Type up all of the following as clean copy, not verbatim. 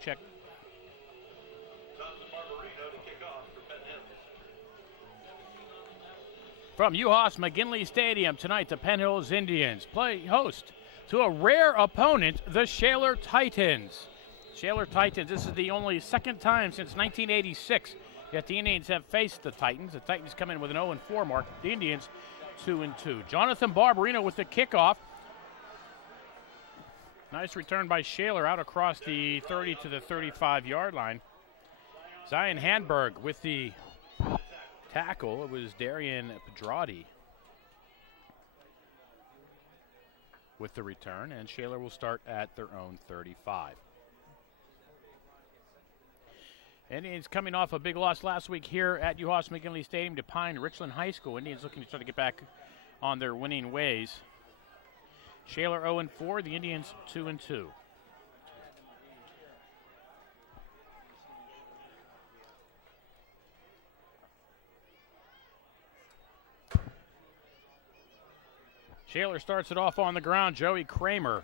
Check. From UHOS McGinley Stadium tonight, the Penn Hills Indians play host to a rare opponent, the Shaler Titans. Shaler Titans, this is the only second time since 1986 that the Indians have faced the Titans. The Titans come in with an 0-4 mark. The Indians 2-2. Jonathan Barbarino with the kickoff. Nice return by Shaler out across the 30 to the 35-yard line. Zion Handberg with the tackle. It was Darian Pedrati with the return, and Shaler will start at their own 35. Indians coming off a big loss last week here at UHOS McGinley Stadium to Pine Richland High School. Indians looking to try to get back on their winning ways. Shaler 0-4, the Indians 2-2. Shaler starts it off on the ground. Joey Kramer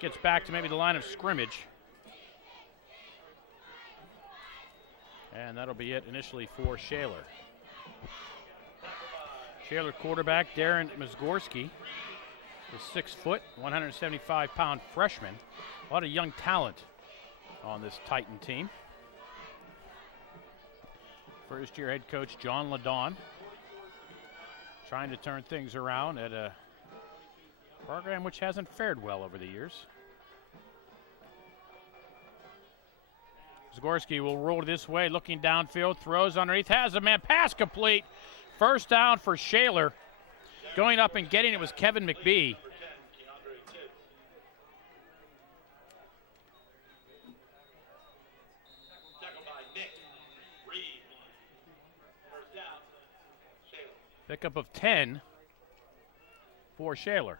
gets back to maybe the line of scrimmage. And that'll be it initially for Shaler. Shaler quarterback Darren Mizgorski, the 6-foot, 175-pound freshman. A lot of young talent on this Titan team. First-year head coach John Ladon trying to turn things around at a program which hasn't fared well over the years. Zagorski will roll this way, looking downfield, throws underneath, has a man, pass complete. First down for Shaler. Going up and getting it was Kevin McBee. Pickup of 10 for Shaler.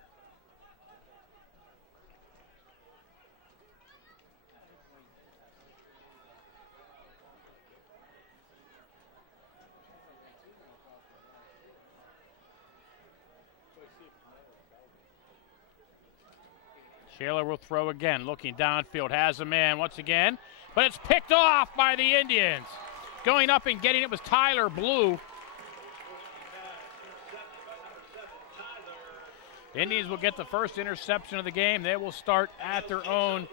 Shaler will throw again, looking downfield, has a man once again, but it's picked off by the Indians. Going up and getting it was Tyler Blue. The Indians will get the first interception of the game. They will start at their own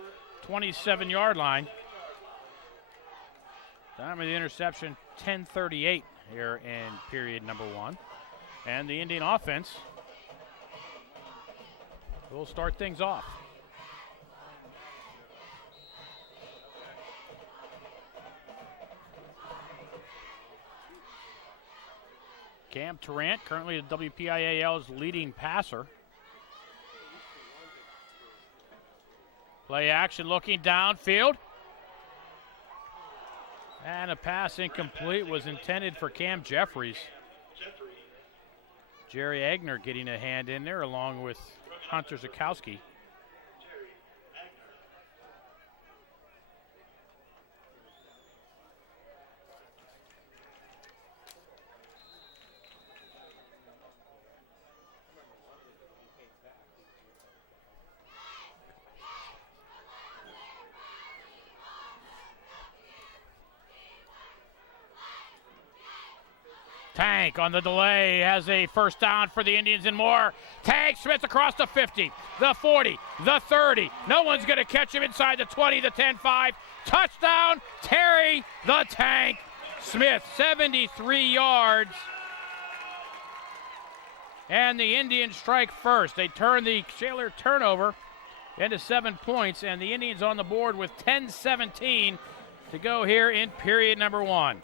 27-yard line. Time of the interception, 10:38 here in period number 1. And the Indian offense will start things off. Cam Tarrant, currently the WPIAL's leading passer. Play action, looking downfield. And a pass incomplete, was intended for Cam Jeffries. Jerry Agner getting a hand in there along with Hunter Zukowski. Tank on the delay has a first down for the Indians and more. Tank Smith across the 50, the 40, the 30. No one's going to catch him inside the 20, the 10-5. Touchdown, Terry the Tank Smith, 73 yards. And the Indians strike first. They turn the Shaler turnover into 7 points, and the Indians on the board with 10:17 to go here in period number 1.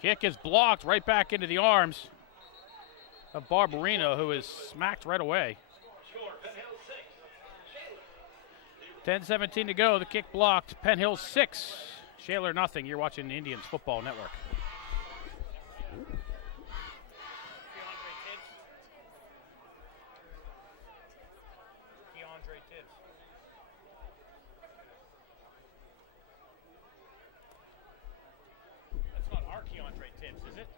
Kick is blocked right back into the arms of Barbarino, who is smacked right away. 10-17 to go. The kick blocked. Penn Hills 6, Shaler nothing. You're watching the Indians Football Network. That's not our Keandre Tibbs, is it?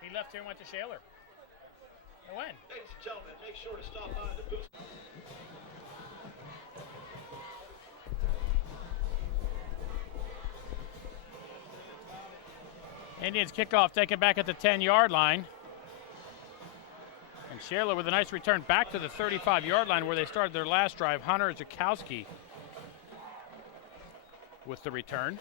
He left here and went to Shaler. Or when? Ladies and gentlemen, make sure to stop by the booth. Indians kickoff taken back at the 10-yard line. And Shaler with a nice return back to the 35-yard line where they started their last drive. Hunter Zukowski with the return.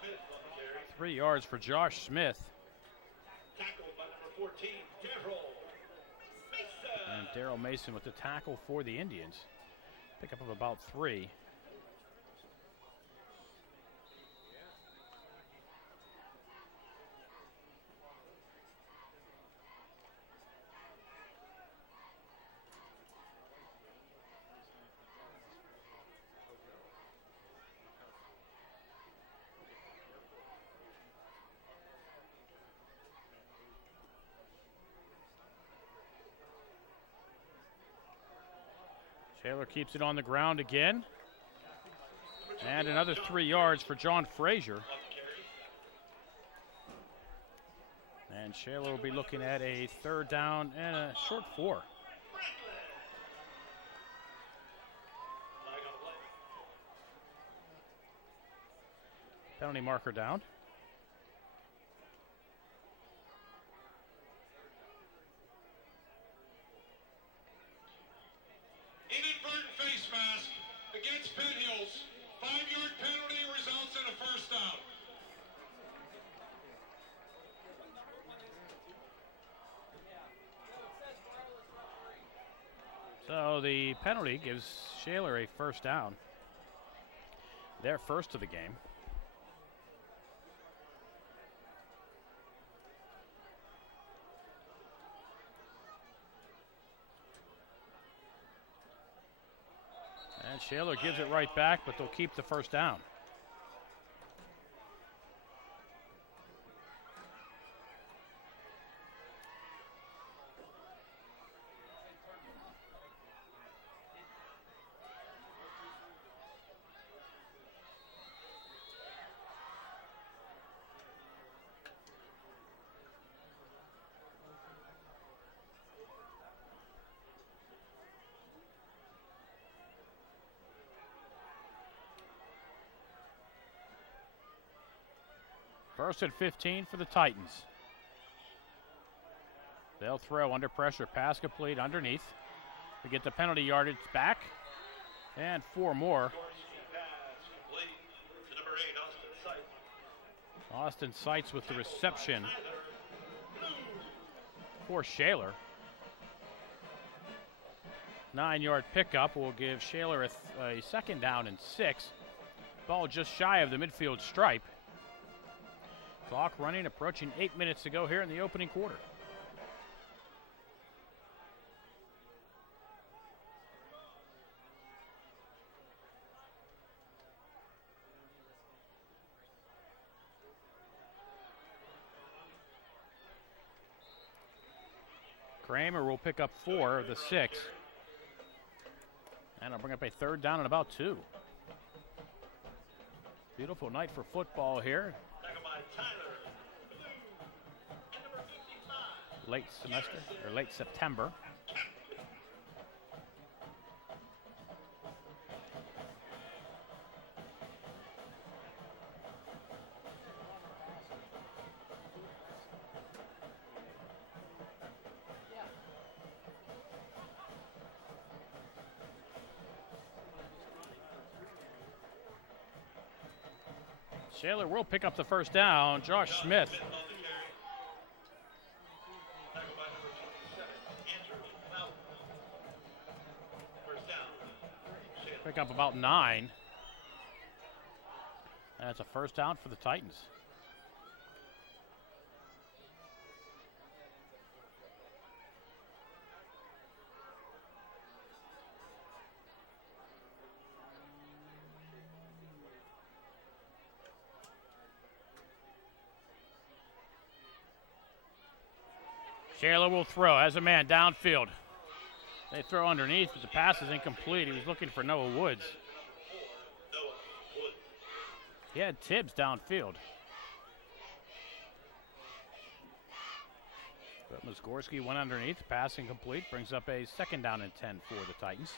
Smith on the carry. 3 yards for Josh Smith. Tackled by number 14, Darrell Mason. And Darrell Mason with the tackle for the Indians. Pickup of about 3. Shaler keeps it on the ground again. And another 3 yards for John Frazier. And Shaler will be looking at a 3rd down and a short 4. Penalty marker down. Inadvertent face mask against Penn Hills. 5-yard penalty results in a first down. So the penalty gives Shaler a 1st down. Their first of the game. And Shaler gives it right back, but they'll keep the 1st down. First and 15 for the Titans. They'll throw under pressure, pass complete underneath. We get the penalty yardage back, and 4 more. Austin Seitz with the reception for Shaler. 9-yard pickup will give Shaler a 2nd down and 6. Ball just shy of the midfield stripe. Clock running, approaching 8 minutes to go here in the opening quarter. Kramer will pick up 4 of the 6. And I'll bring up a 3rd down and about 2. Beautiful night for football here. Late semester, or late September. Shaler will pick up the first down. Josh Smith. On the carry. Tackled by number 27, Andrew Mountain. First down. Shaler. Pick up about 9. That's a first down for the Titans. Shaler will throw as a man downfield. They throw underneath, but the pass is incomplete. He was looking for Noah Woods. Noah Woods. He had Tibbs downfield. But Musgorski went underneath, pass incomplete, brings up a second down and 10 for the Titans.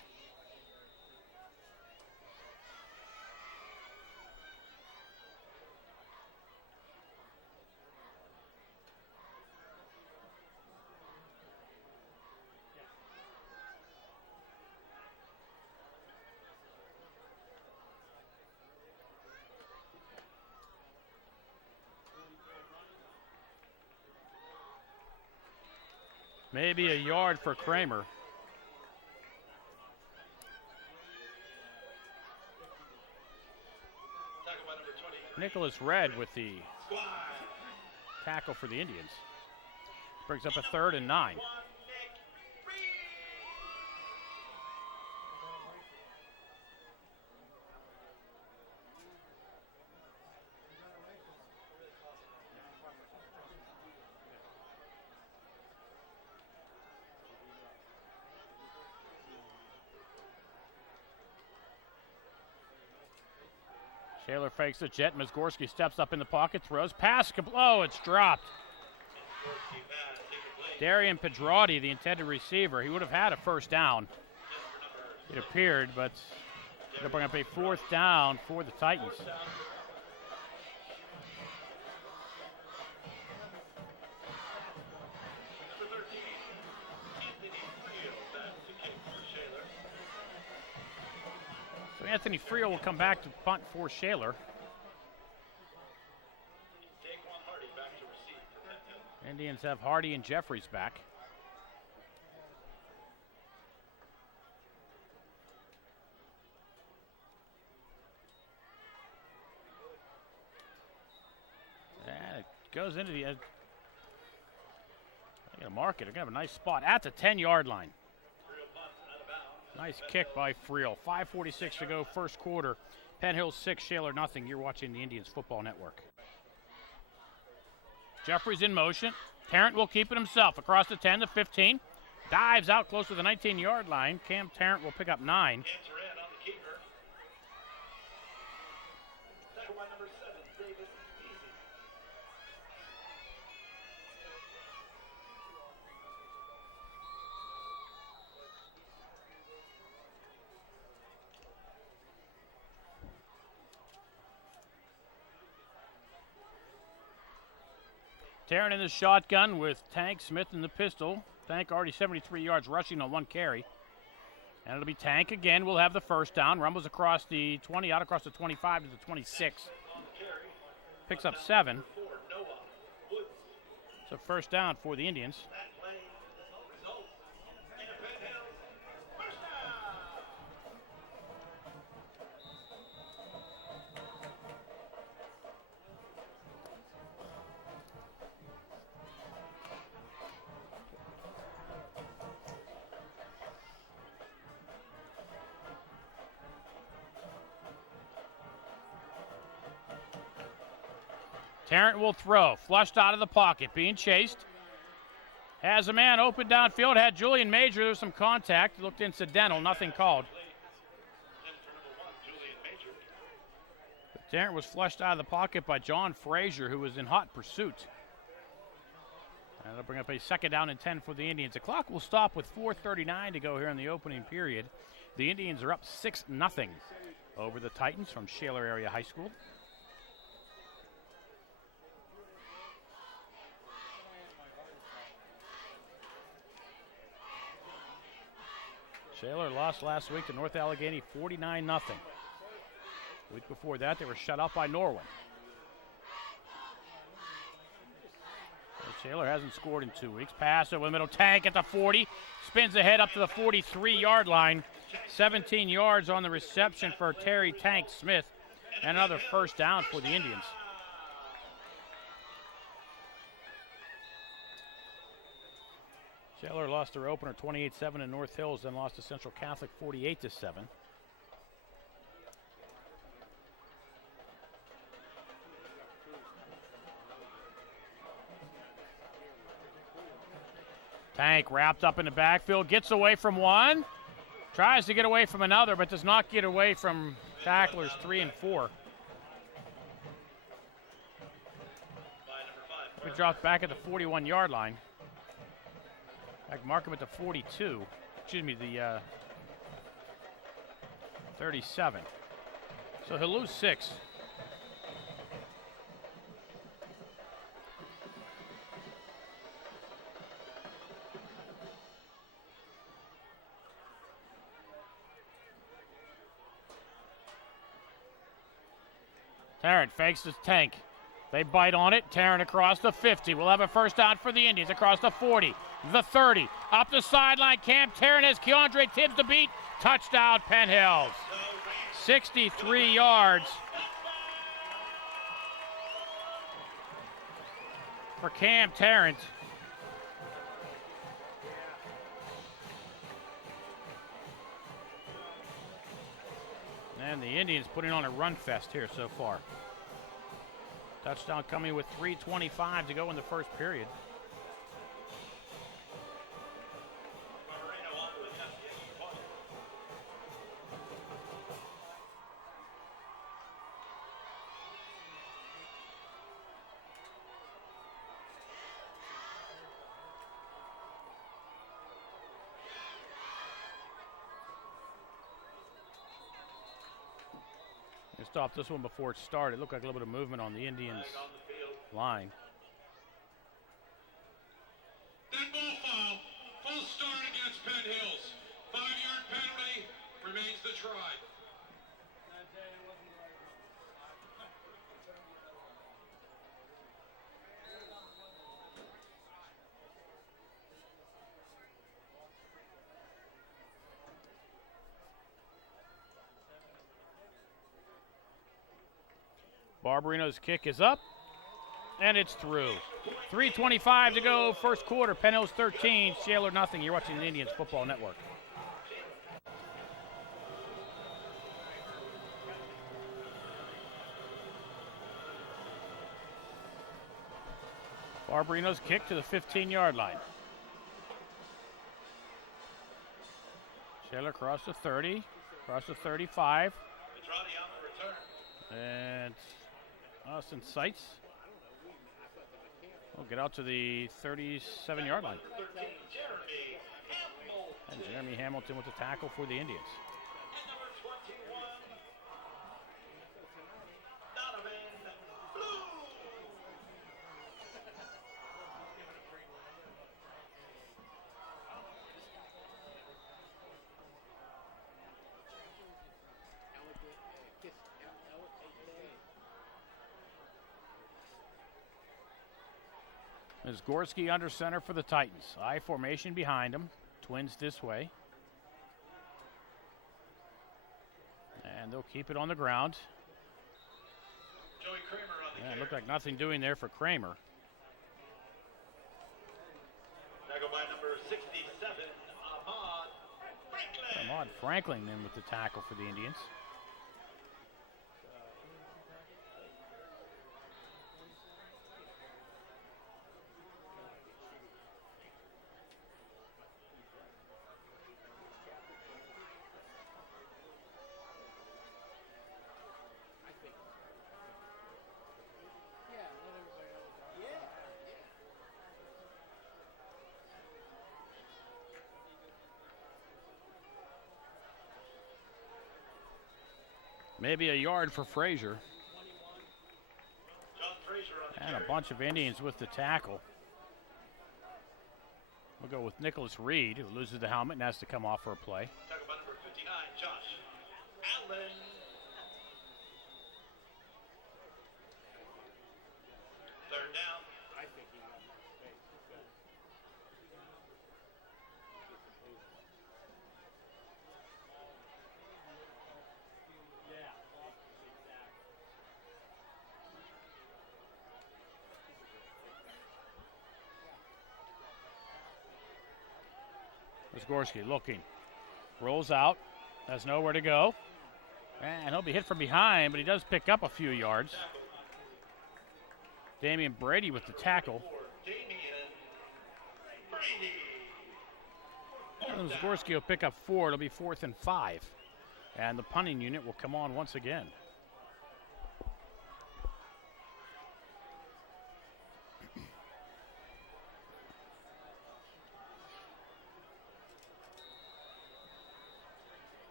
Maybe a yard for Kramer. Tackled by number 20. Nicholas Red with the Squad. tackle for the Indians. Brings up a 3rd and 9. One, Nick Reed. Shaler fakes the jet. Musgorski steps up in the pocket, throws, pass, oh, it's dropped. Gorski pass, incomplete. Darian Pedrati, the intended receiver, he would have had a first down, it appeared, but they'll bring up a 4th down for the Titans. Number 13, Anthony Frio back to kick for Shaler. So Anthony Frio will come back to punt for Shaler. Daquan Hardy back to receive for Penn Hills. Indians have Hardy and Jeffries back. And it goes into the. They're going to mark it. They're going to have a nice spot at the 10-yard line. Frio punts out of bounds. Nice kick by Friel. 5:46 to go, first quarter. Penn Hills 6, Shaler nothing. You're watching the Indians Football Network. Jeffries in motion. Tarrant will keep it himself across the 10 to 15. Dives out close to the 19-yard line. Cam Tarrant will pick up 9. Answer in on the keeper. Tackled by number 7, Davis Easy. Tarrant in the shotgun with Tank Smith in the pistol. Tank already 73 yards rushing on 1 carry. And it'll be Tank again. We'll have the first down. Rumbles across the 20, out across the 25 to the 26. On the carry. Picks up 7. 4, Noah Woods. So first down for the Indians. That play results in a Penn Hills first down. Tarrant will throw. Flushed out of the pocket. Being chased. Has a man open downfield. Had Julian Major. There was some contact. Looked incidental. Nothing called. Julian Major. But Tarrant was flushed out of the pocket by John Frazier, who was in hot pursuit. And that'll bring up a second down and 10 for the Indians. The clock will stop with 4:39 to go here in the opening period. The Indians are up 6-0 over the Titans from Shaler Area High School. Shaler lost last week to North Allegheny 49-0. The week before that, they were shut out by Norwin. Shaler hasn't scored in 2 weeks. Pass over the middle. Tank at the 40. Spins ahead up to the 43-yard line. 17 yards on the reception for Terry Tank Smith. And another first down for the Indians. Shaler lost their opener 28-7 in North Hills, then lost to Central Catholic 48-7. Tank wrapped up in the backfield, gets away from one, tries to get away from another, but does not get away from tacklers 3 and 4. He dropped back at the 41-yard line. I can mark him at the 42. Excuse me, the 37. So he'll lose 6. Tarrant fakes his Tank. They bite on it. Tarrant across the 50. We'll have a first down for the Indians across the 40, the 30. Up the sideline, Cam Tarrant has Keandre Tibbs to beat. Touchdown, Penn Hills. 63 yards for Cam Tarrant. And the Indians putting on a run fest here so far. Touchdown coming with 3:25 to go in the first period. They stopped this one before it started. It looked like a little bit of movement on the Indians' line. Dead ball foul. False start against Penn Hills. 5-yard penalty. Remains the try. Barbarino's kick is up, and it's through. 3:25 to go, first quarter. Penn Hills 13, Shaler nothing. You're watching the Indians Football Network. Barbarino's kick to the 15-yard line. Shaler across the 30, across the 35. And Austin Seitz will get out to the 37-yard line. And Jeremy Hamilton with the tackle for the Indians. Is Gorski under center for the Titans. I formation behind him. Twins this way. And they'll keep it on the ground. Joey Kramer on the It looked like nothing doing there for Kramer. Tackle by number 67, Ahmad Franklin. Ahmad Franklin then with the tackle for the Indians. Maybe a yard for Frazier. And a bunch of Indians with the tackle. We'll go with Nicholas Reed, who loses the helmet and has to come off for a play. Tackle by number 59, Josh Allen. Third down. Zgorski looking. Rolls out. Has nowhere to go. And he'll be hit from behind, but he does pick up a few yards. Damian Brady with the tackle. Zgorski will pick up 4. It'll be 4th and 5. And the punting unit will come on once again.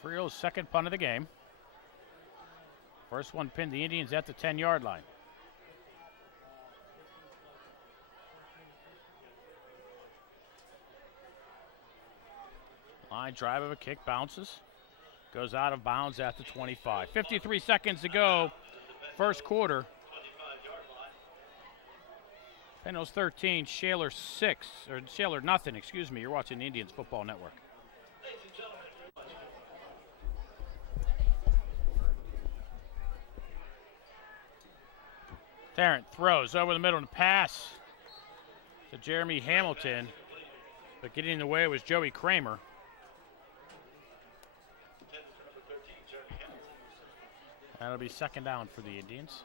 Frio's second punt of the game. First one pinned the Indians at the 10-yard line. Line drive of a kick bounces. Goes out of bounds at the 25. 53 seconds to go. First quarter. Penn Hills 13, Shaler 6, or Shaler nothing, excuse me. You're watching the Indians Football Network. Tarrant throws over the middle and pass to Jeremy Hamilton, but getting in the way was Joey Kramer. That'll be second down for the Indians.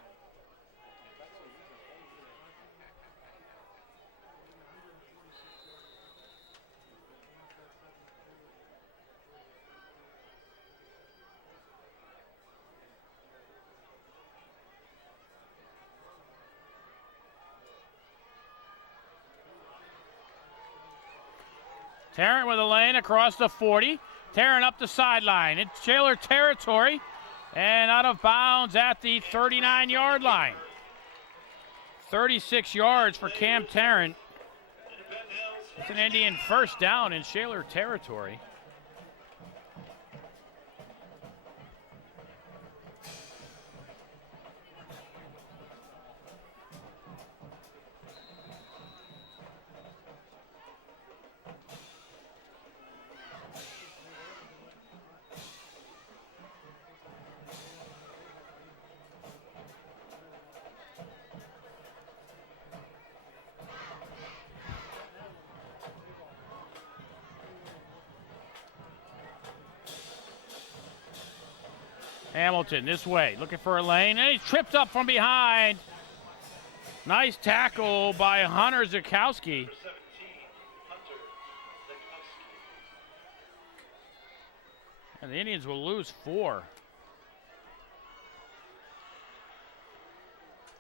Tarrant with a lane across the 40. Tarrant up the sideline. It's Shaler territory and out of bounds at the 39-yard line. 36 yards for Cam Tarrant. It's an Indian first down in Shaler territory. Hamilton this way, looking for a lane, and he's tripped up from behind. Nice tackle by Hunter Zukowski. And the Indians will lose 4.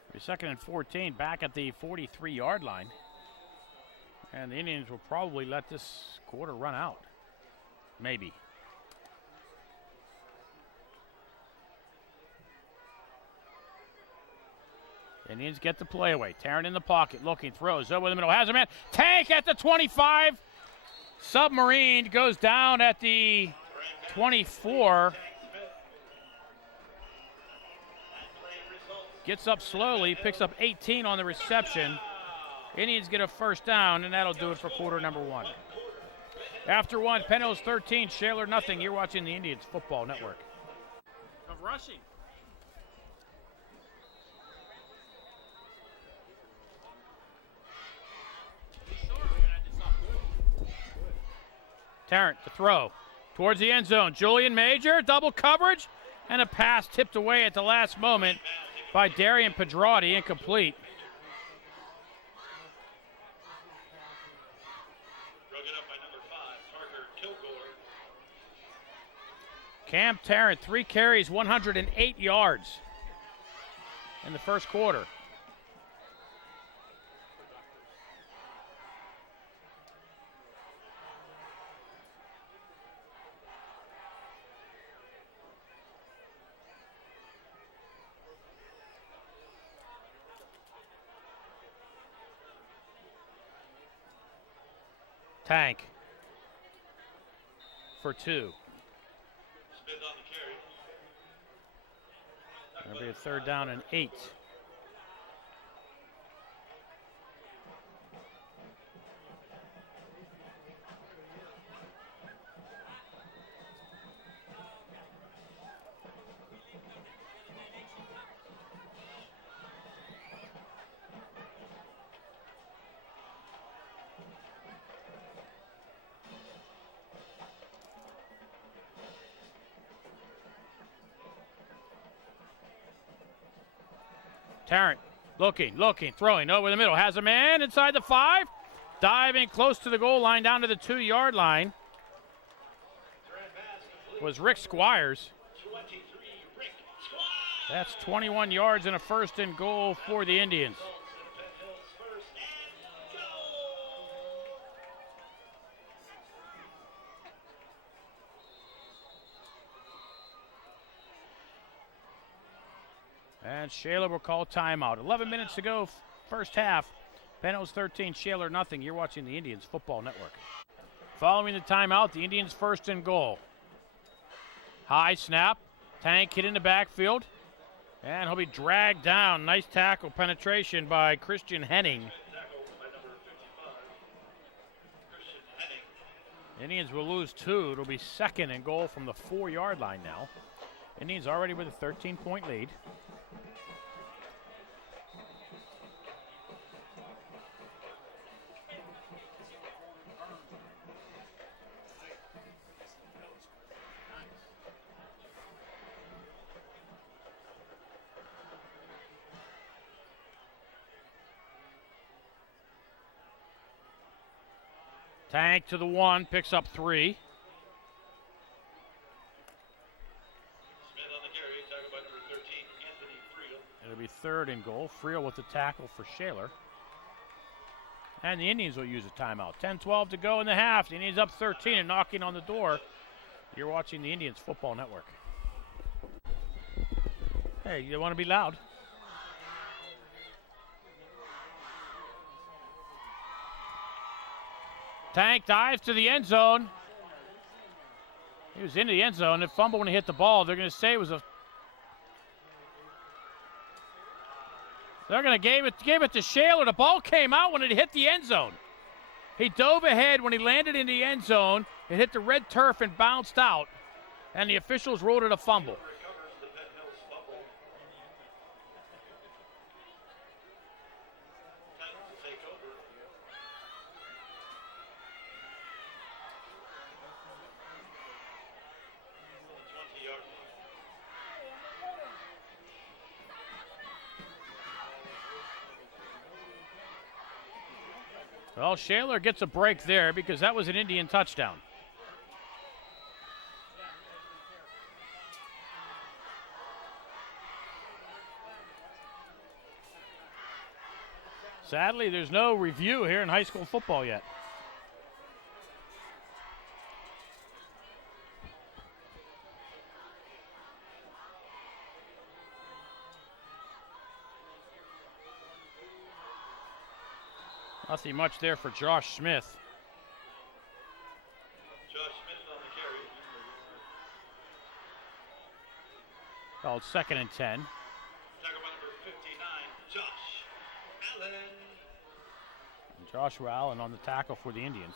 It'll be second and 14 back at the 43-yard line. And the Indians will probably let this quarter run out. Maybe. Indians get the play away. Tarrant in the pocket, looking, throws over the middle, has a man. Tank at the 25. Submarine goes down at the 24. Gets up slowly, picks up 18 on the reception. Indians get a first down, and that'll do it for quarter number 1. After 1, Penn Hills 13, Shaler nothing. You're watching the Indians Football Network. Of rushing. Tarrant to throw towards the end zone. Julian Major, double coverage, and a pass tipped away at the last moment by Darian Pedrati, incomplete. Broken up by number 5, Parker Kilgore. Cam Tarrant, 3 carries, 108 yards in the first quarter. Tank for 2. Smith on the carry. That'll be a third down and 8. Tarrant looking, throwing over the middle. Has a man inside the 5. Diving close to the goal line down to the 2-yard line was Rick Squires. That's 21 yards and a first and goal for the Indians. And Shaler will call timeout. 11 minutes to go, first half. Penn Hills 13, Shaler nothing. You're watching the Indians Football Network. Following the timeout, the Indians first and goal. High snap. Tank hit in the backfield. And he'll be dragged down. Nice tackle penetration by Christian Henning. Indians will lose 2. It'll be second and goal from the 4-yard line now. Indians already with a 13-point lead. Tank to the 1, picks up 3. Smith on the carry, tackled by number 13, Anthony Friel. It'll be third and goal. Friel with the tackle for Shaler. And the Indians will use a timeout. 10-12 to go in the half. The Indians up 13 and knocking on the door. You're watching the Indians Football Network. Hey, you want to be loud? Tank dives to the end zone. He was into the end zone. It fumbled when he hit the ball. They're going to say it was a. They're going to gave it to Shaler. The ball came out when it hit the end zone. He dove ahead when he landed in the end zone. It hit the red turf and bounced out. And the officials ruled it a fumble. Well, Shaler gets a break there because that was an Indian touchdown. Sadly, there's no review here in high school football yet. Nothing much there for Josh Smith. Josh Smith on the carry. Called second and 10. Tackled by number 59, Josh Allen. And Joshua Allen on the tackle for the Indians.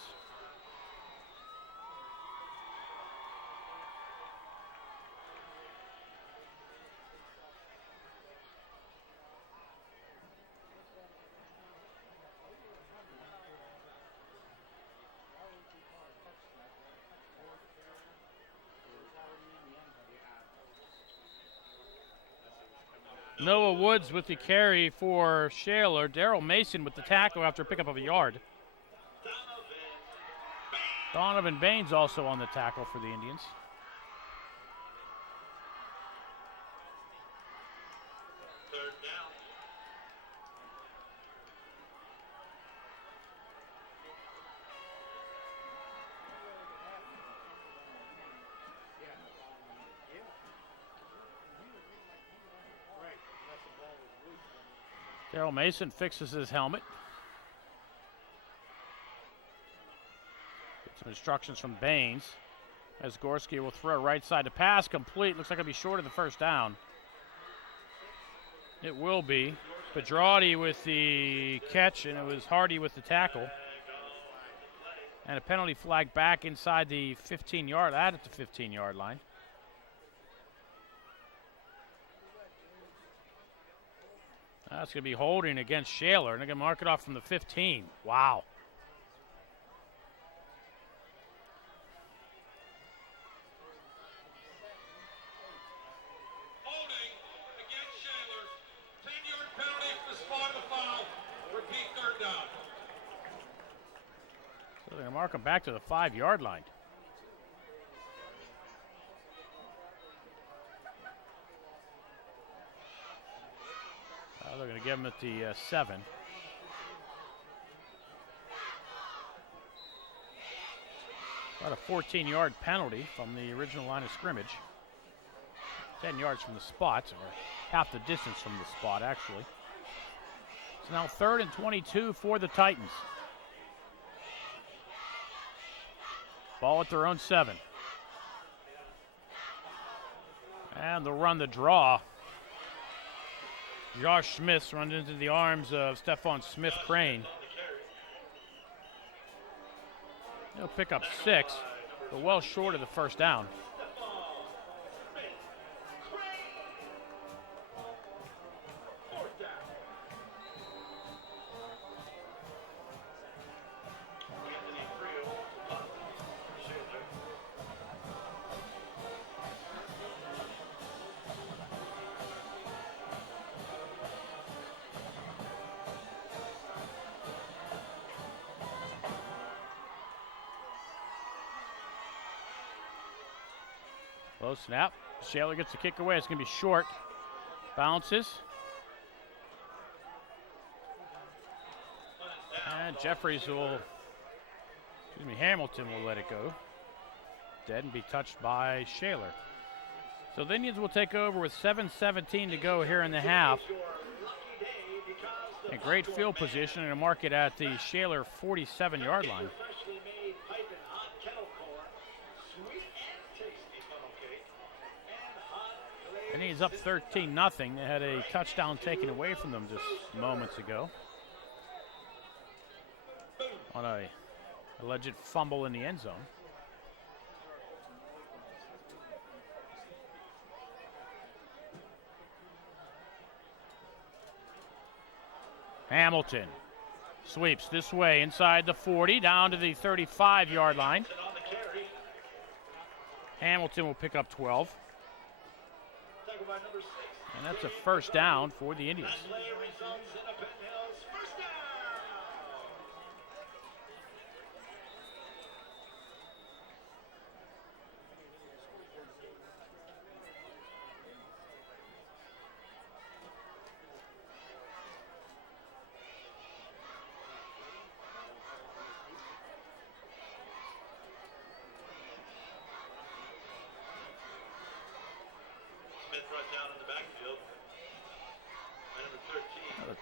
Noah Woods with the carry for Shaler. Daryl Mason with the tackle after a pickup of a yard. Donovan Baines also on the tackle for the Indians. Third down. Daryl Mason fixes his helmet. Get some instructions from Baines. As Gorski will throw right side to pass complete. Looks like it'll be short of the first down. It will be. Pedrati with the catch, and it was Hardy with the tackle. And a penalty flag back inside the 15-yard, at the 15-yard line. That's going to be holding against Shaler, and they're going to mark it off from the 15. Wow. Holding against Shaler. 10-yard penalty. mark them back to the 5-yard line. They're going to give them at the 7. About a 14-yard penalty from the original line of scrimmage. 10 yards from the spot, or half the distance from the spot, actually. It's now 3rd and 22 for the Titans. Ball at their own 7. And they'll run the draw. Josh Smith runs into the arms of Stephon Smith-Crane. He'll pick up 6, but well short of the first down. Low snap. Shaler gets the kick away. It's going to be short. Bounces. And Hamilton will let it go. Dead and be touched by Shaler. So the Indians will take over with 7:17 to go here in the half. A great field position and a mark it at the Shaler 47-yard line. And he's up 13-0. They had a touchdown taken away from them just moments ago on a alleged fumble in the end zone. Hamilton sweeps this way inside the 40 down to the 35-yard line. Hamilton will pick up 12. And that's a first down for the Indians.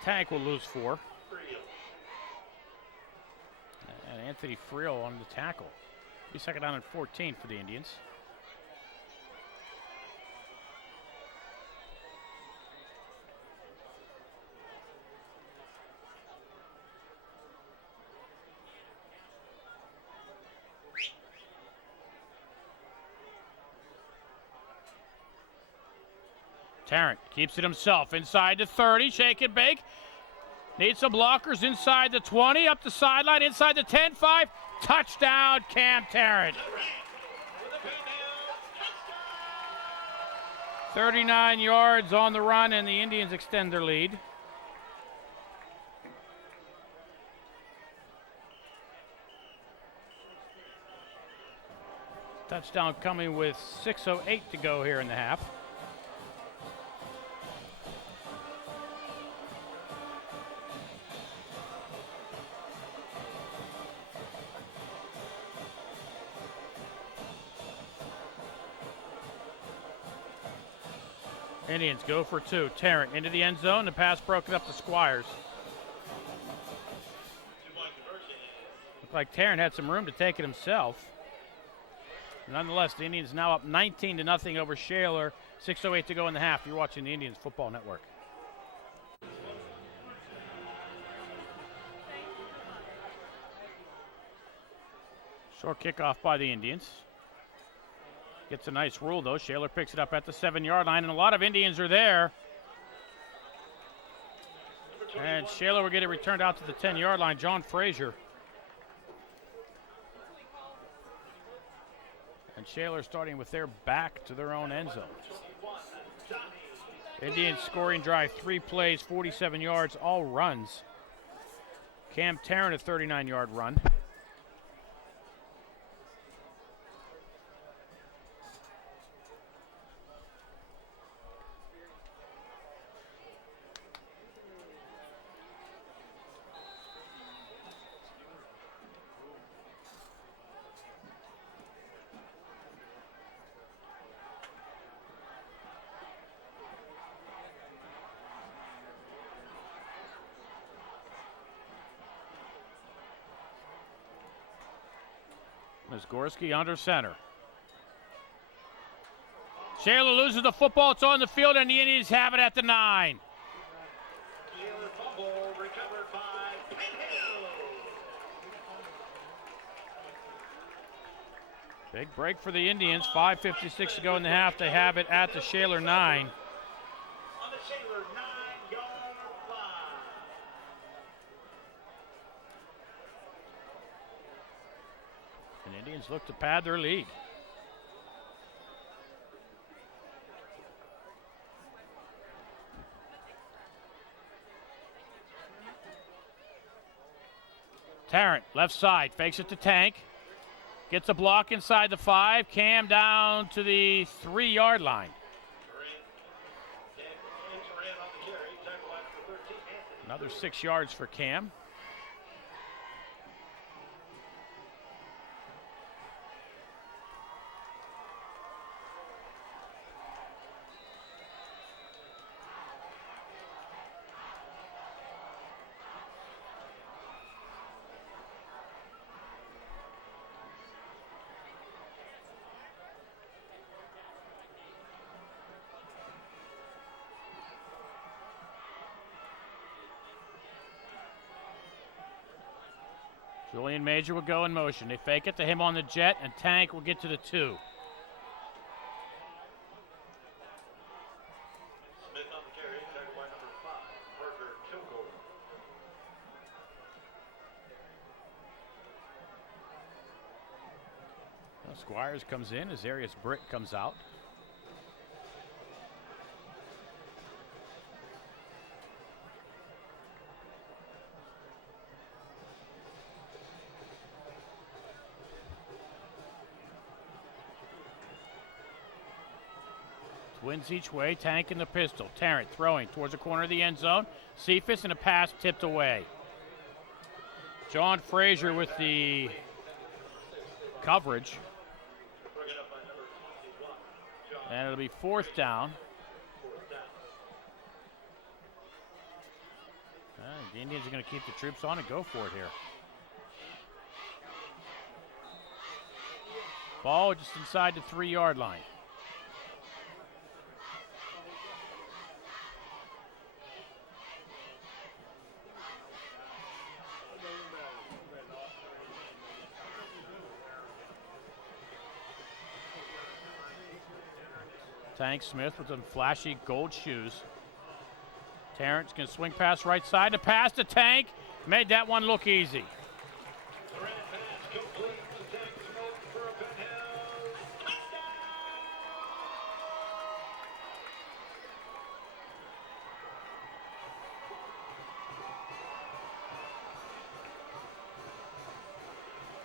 Tank will lose 4. And Anthony Friel on the tackle. Be second down and 14 for the Indians. Tarrant keeps it himself inside the 30, shake and bake. Needs some blockers inside the 20, up the sideline, inside the 10, 5. Touchdown, Cam Tarrant. 39 yards on the run, and the Indians extend their lead. Touchdown coming with 6:08 to go here in the half. Indians go for 2. Tarrant into the end zone. The pass broken up to Squires. Looked like Tarrant had some room to take it himself. Nonetheless, the Indians now up 19-0 over Shaler. 6:08 to go in the half. You're watching the Indians Football Network. Short kickoff by the Indians. Gets a nice rule, though. Shaler picks it up at the 7-yard line, and a lot of Indians are there. And Shaler will get it returned out to the 10-yard line. John Frazier. And Shaler starting with their back to their own end zone. Indians scoring drive, 3 plays, 47 yards, all runs. Cam Tarrant, a 39-yard run. Gorski under center. Shaler loses the football. It's on the field, and the Indians have it at the 9. Shaler fumble recovered by Penn Hills. Big break for the Indians. 5:56 to go in the half. They have it at the Shaler 9. On the Shaler 9-yard line. And Indians look to pad their lead. Tarrant, left side, fakes it to Tank. Gets a block inside the 5. Cam down to the 3-yard line. Another 6 yards for Cam. Julian Major will go in motion. They fake it to him on the jet, and Tank will get to the 2. Smith on the carry, tackled by number 5, Parker Kilgore. Well, Squires comes in as Arias Britt comes out. Wins each way, Tank in the pistol. Tarrant throwing towards the corner of the end zone. Cephas and a pass tipped away. John Frazier with the coverage. And it'll be 4th down. The Indians are going to keep the troops on and go for it here. Ball just inside the 3-yard line. Tank Smith with some flashy gold shoes. Tarrant's going to swing pass right side. A pass to Tank. Made that one look easy.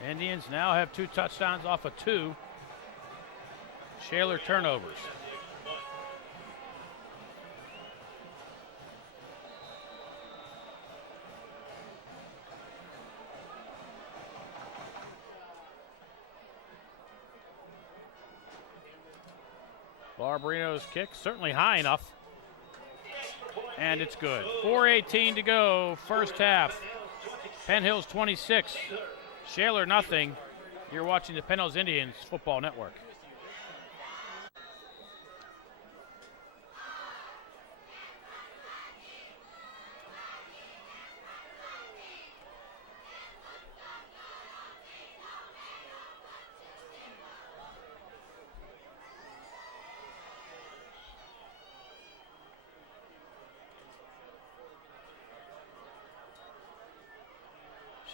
Indians now have 2 touchdowns off of 2 Shaler turnovers. Barbarino's kick, certainly high enough. And it's good. 4:18 to go, first half. Penn Hills 26, Shaler nothing. You're watching the Penn Hills Indians Football Network.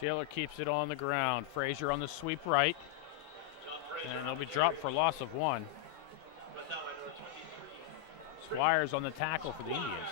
Shaler keeps it on the ground. Frazier on the sweep right. And it'll be dropped for loss of 1. Squires on the tackle for the Indians.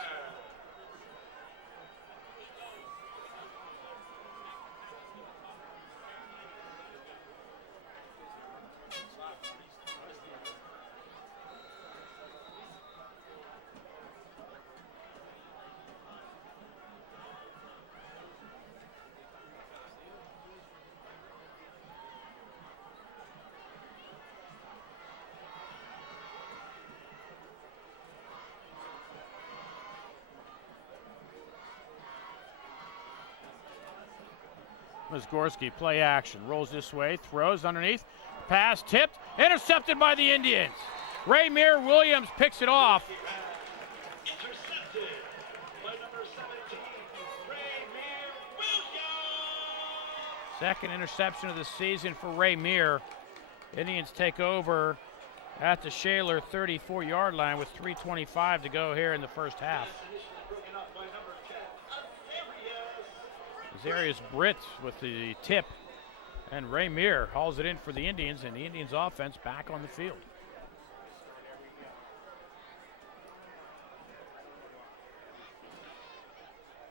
Mizgorski, play action, rolls this way, throws underneath, pass tipped, intercepted by the Indians. Raymere Williams picks it off. Intercepted by number 17, Raymere Williams. Second interception of the season for Raymere. Indians take over at the Shaler 34-yard line with 3:25 to go here in the first half. Broken up by number 10, Azarius Britt with the tip, and Raymere hauls it in for the Indians, and the Indians offense back on the field.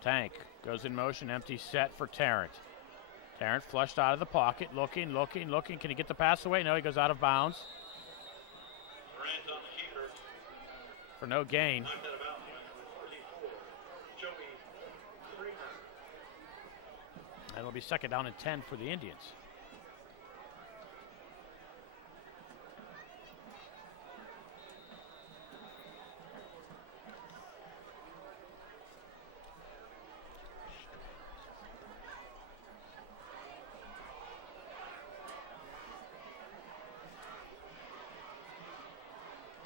Tank goes in motion, empty set for Tarrant. Tarrant flushed out of the pocket, looking. Can he get the pass away? No, he goes out of bounds Durant on the keeper. for no gain. Knocked out of bounds by number 44, Joey Kramer. And it'll be second down and 10 for the Indians.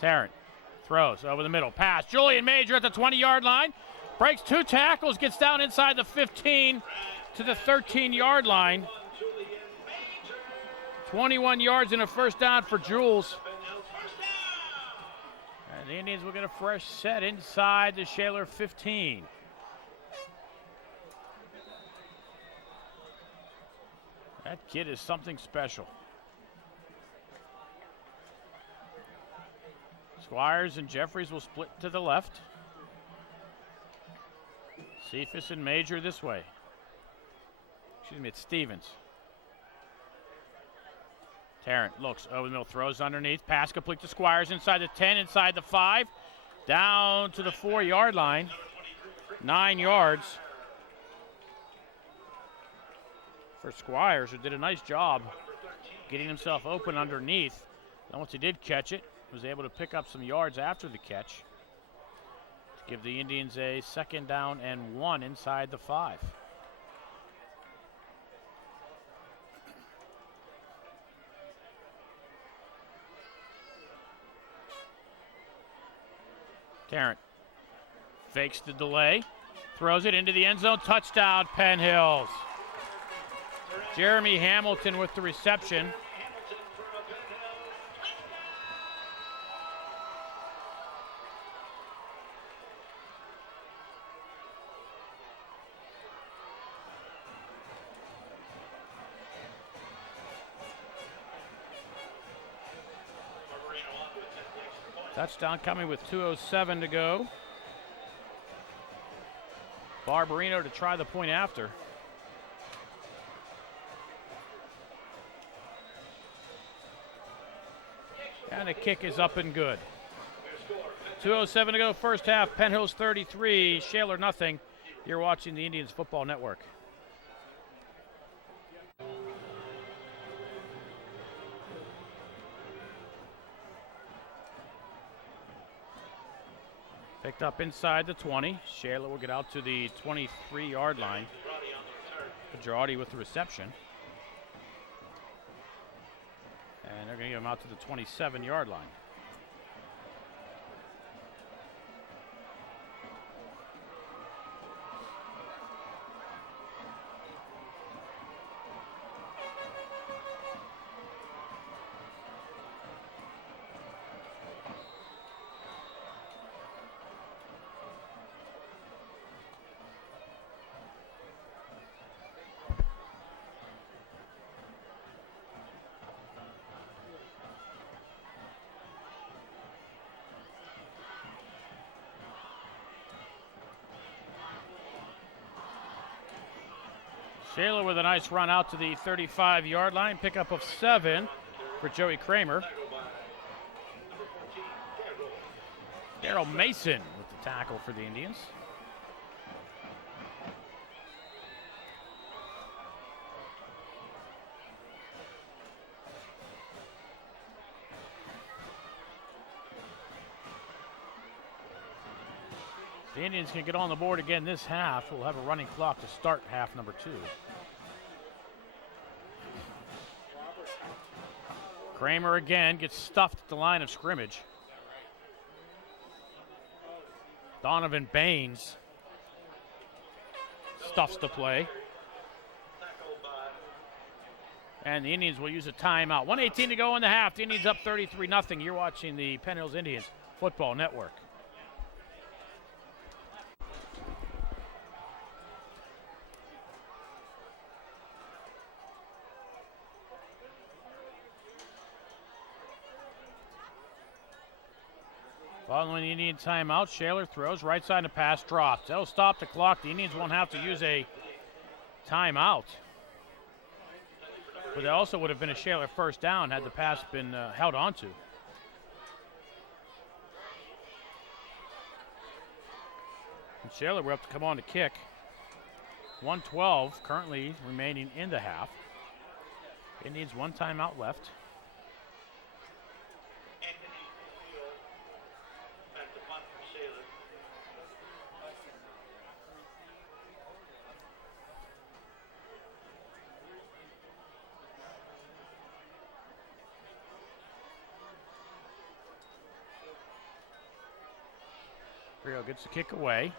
Tarrant throws over the middle. Pass. Julian Major at the 20-yard line. Breaks 2 tackles. Gets down inside the 15 to the 13-yard line. 21 yards and a first down for Jules. And the Indians will get a fresh set inside the Shaler 15. That kid is something special. Squires and Jeffries will split to the left. Cephas and Major this way. Excuse me, it's Stevens. Tarrant looks over the middle, throws underneath. Pass complete to Squires inside the 10, inside the 5. Down to the 4-yard line. 9 yards for Squires, who did a nice job getting himself open underneath. And once he did catch it, was able to pick up some yards after the catch to give the Indians a second down and 1 inside the 5. Tarrant fakes the delay, throws it into the end zone, touchdown Penn Hills. Jeremy Hamilton with the reception. Touchdown coming with 2:07 to go. Barbarino to try the point after. And the kick is up and good. 2:07 to go, first half. Penn Hills 33, Shaler nothing. You're watching the Indians Football Network. Picked up inside the 20. Shaler will get out to the 23-yard line. Pedrati with the reception. And they're going to get him out to the 27-yard line. Shaler with a nice run out to the 35-yard line. Pickup of 7 for Joey Kramer. Daryl Mason with the tackle for the Indians. The Indians can get on the board again this half. We'll have a running clock to start half number 2. Kramer again gets stuffed at the line of scrimmage. Donovan Baines stuffs the play. And the Indians will use a timeout. 1:18 to go in the half. The Indians up 33-0. You're watching the Penn Hills Indians Football Network. Following the Indian timeout, Shaler throws right side, the pass drops. That'll stop the clock. The Indians won't have to use a timeout. But there also would have been a Shaler first down had the pass been held onto. And Shaler will have to come on to kick. 1:12 currently remaining in the half. Indians one timeout left. Rio gets the kick away.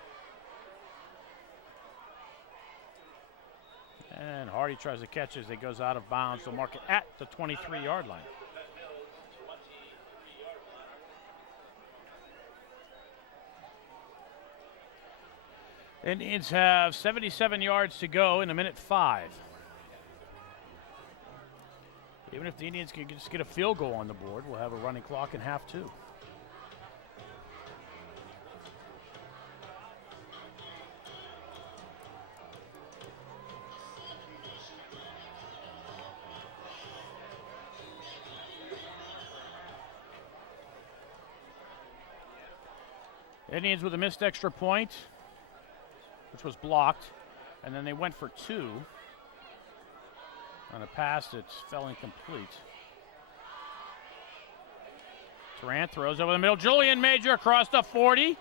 And Hardy tries to catch as it goes out of bounds. They'll mark it at the 23-yard line. Indians have 77 yards to go in 1:05. Even if the Indians can just get a field goal on the board, we'll have a running clock in half two. Indians with a missed extra point, which was blocked, and then they went for two on a pass that fell incomplete. Durant throws over the middle. Julian Major across the 40.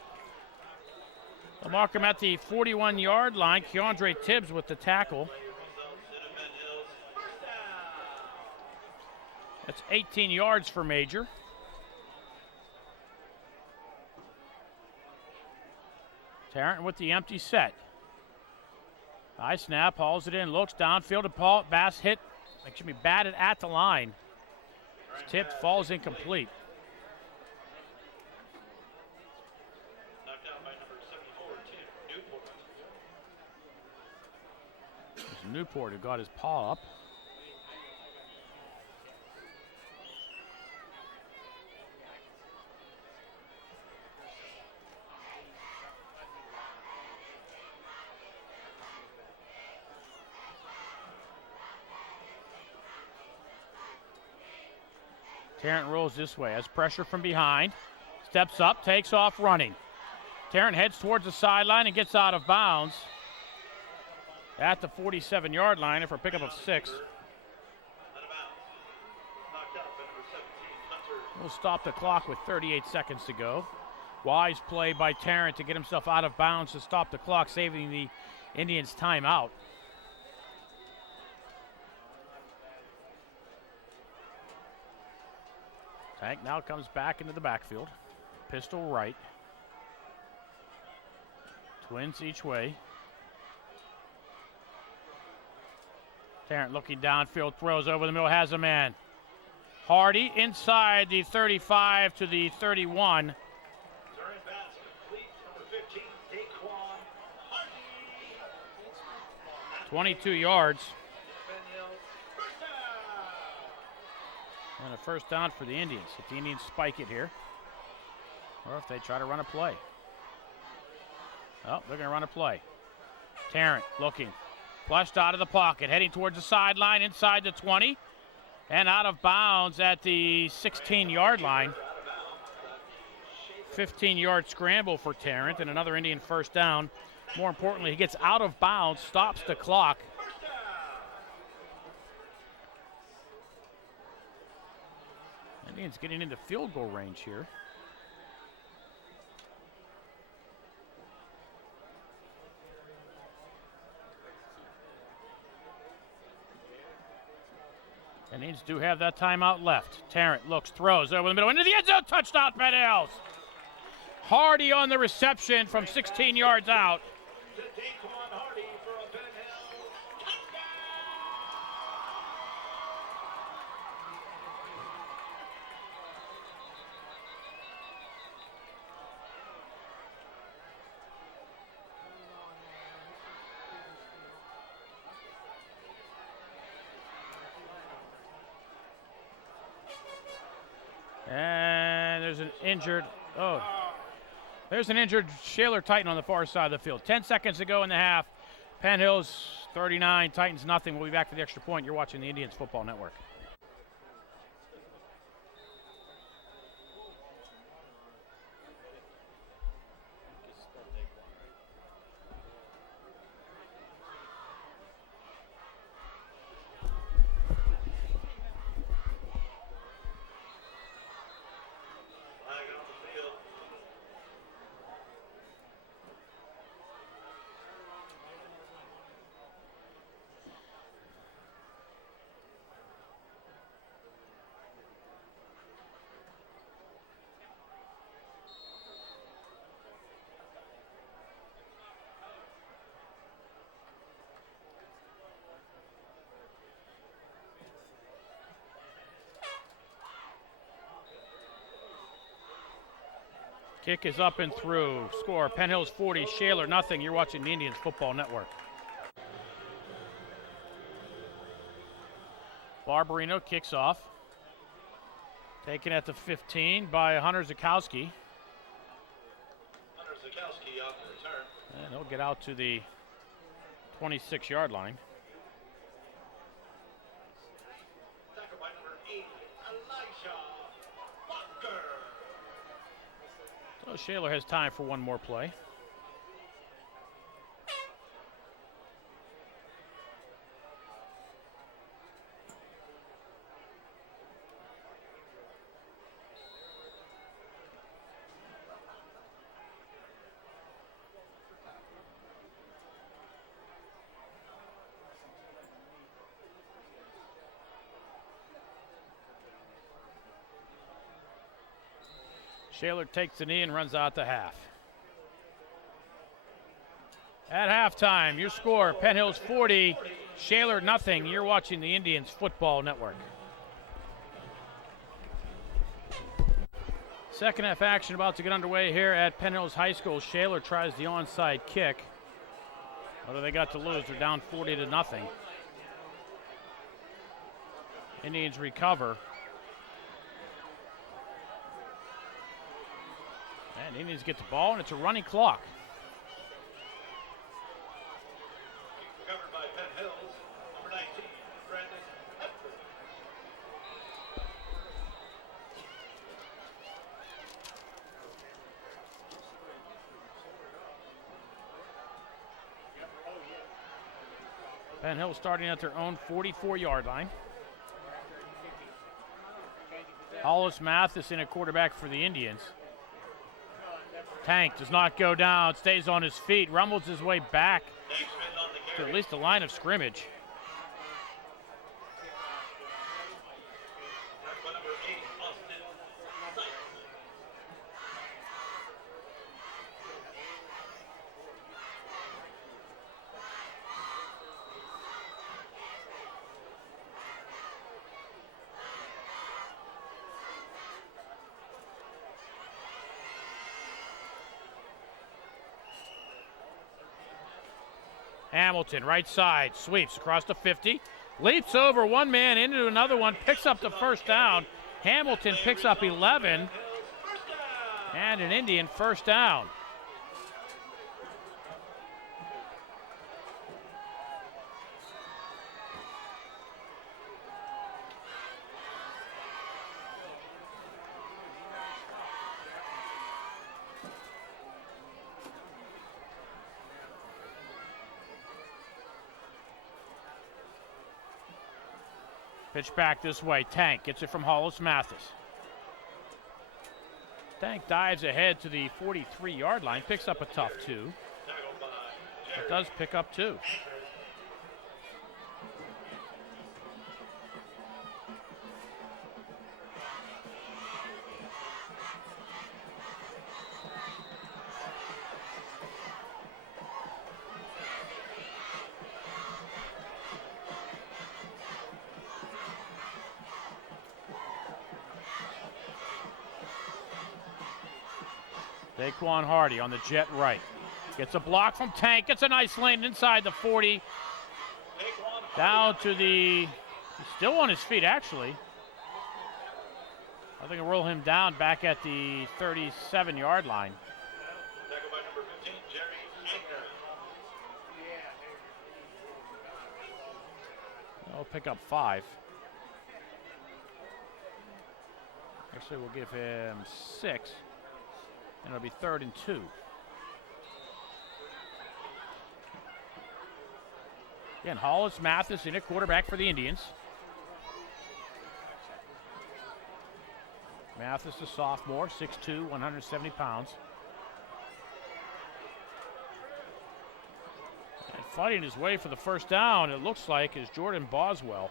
They'll mark him at the 41-yard line. Keandre Tibbs with the tackle. That's 18 yards for Major. Tarrant with the empty set. High snap, hauls it in, looks downfield to Paul. Bass hit, batted at the line. It's tipped, falls incomplete. Knocked out by number 74, Tim Newport. It's Newport who got his paw up. Tarrant rolls this way, has pressure from behind, steps up, takes off running. Tarrant heads towards the sideline and gets out of bounds at the 47-yard line for a pickup of 6. We'll stop the clock with 38 seconds to go. Wise play by Tarrant to get himself out of bounds to stop the clock, saving the Indians timeout. Tank now comes back into the backfield. Pistol right. Twins each way. Tarrant looking downfield, throws over the middle, has a man. Hardy inside the 35 to the 31. 22 yards. And a first down for the Indians. If the Indians spike it here, or if they try to run a play. Oh, they're going to run a play. Tarrant looking. Flushed out of the pocket, heading towards the sideline, inside the 20. And out of bounds at the 16-yard line. 15-yard scramble for Tarrant and another Indian first down. More importantly, he gets out of bounds, stops the clock. Indians getting into field goal range here. And Titans do have that timeout left. Tarrant looks, throws over the middle, into the end zone, touchdown, Penn Hills. Hardy on the reception from 16 yards out. And there's an injured, there's an injured Shaler Titan on the far side of the field. 10 seconds to go in the half. Penn Hills 39, Titans nothing. We'll be back for the extra point. You're watching the Indians Football Network. Kick is up and through. Score, Penn Hills 40, Shaler nothing. You're watching the Indians Football Network. Barbarino kicks off. Taken at the 15 by Hunter Zukowski. Hunter Zukowski on the return. And he'll get out to the 26-yard line. Tackle by number 8, Elisha Walker. So Shaler has time for one more play. Shaler takes the knee and runs out the half. At halftime, your score, Penn Hills 40, Shaler nothing. You're watching the Indians Football Network. Second half action about to get underway here at Penn Hills High School. Shaler tries the onside kick. What do they got to lose? They're down 40-0. Indians recover. And Indians get the ball, and it's a running clock. Covered by Penn Hills, number 19, Brandon Edwards. Penn Hills starting at their own 44-yard line. Hollis Matheson, a quarterback for the Indians. Tank does not go down, stays on his feet, rumbles his way back to at least the line of scrimmage. Hamilton, right side, sweeps across the 50, leaps over one man into another one, picks up the first down. Hamilton picks up 11, and an Indian first down. Pitch back this way. Tank gets it from Hollis Mathis. Tank dives ahead to the 43-yard line, picks up a tough two. It does pick up two. Daquan Hardy on the jet right. Gets a block from Tank. Gets a nice lane inside the 40. Down to the, he's still on his feet actually. I think I'll roll him down back at the 37-yard line. Tackled by number 15, Jerry Agner. I'll pick up 5. Actually, we'll give him 6. And it'll be 3rd and 2. Again, Hollis Mathis in at quarterback for the Indians. Mathis, a sophomore, 6'2", 170 pounds. And fighting his way for the first down, it looks like, is Jordan Boswell.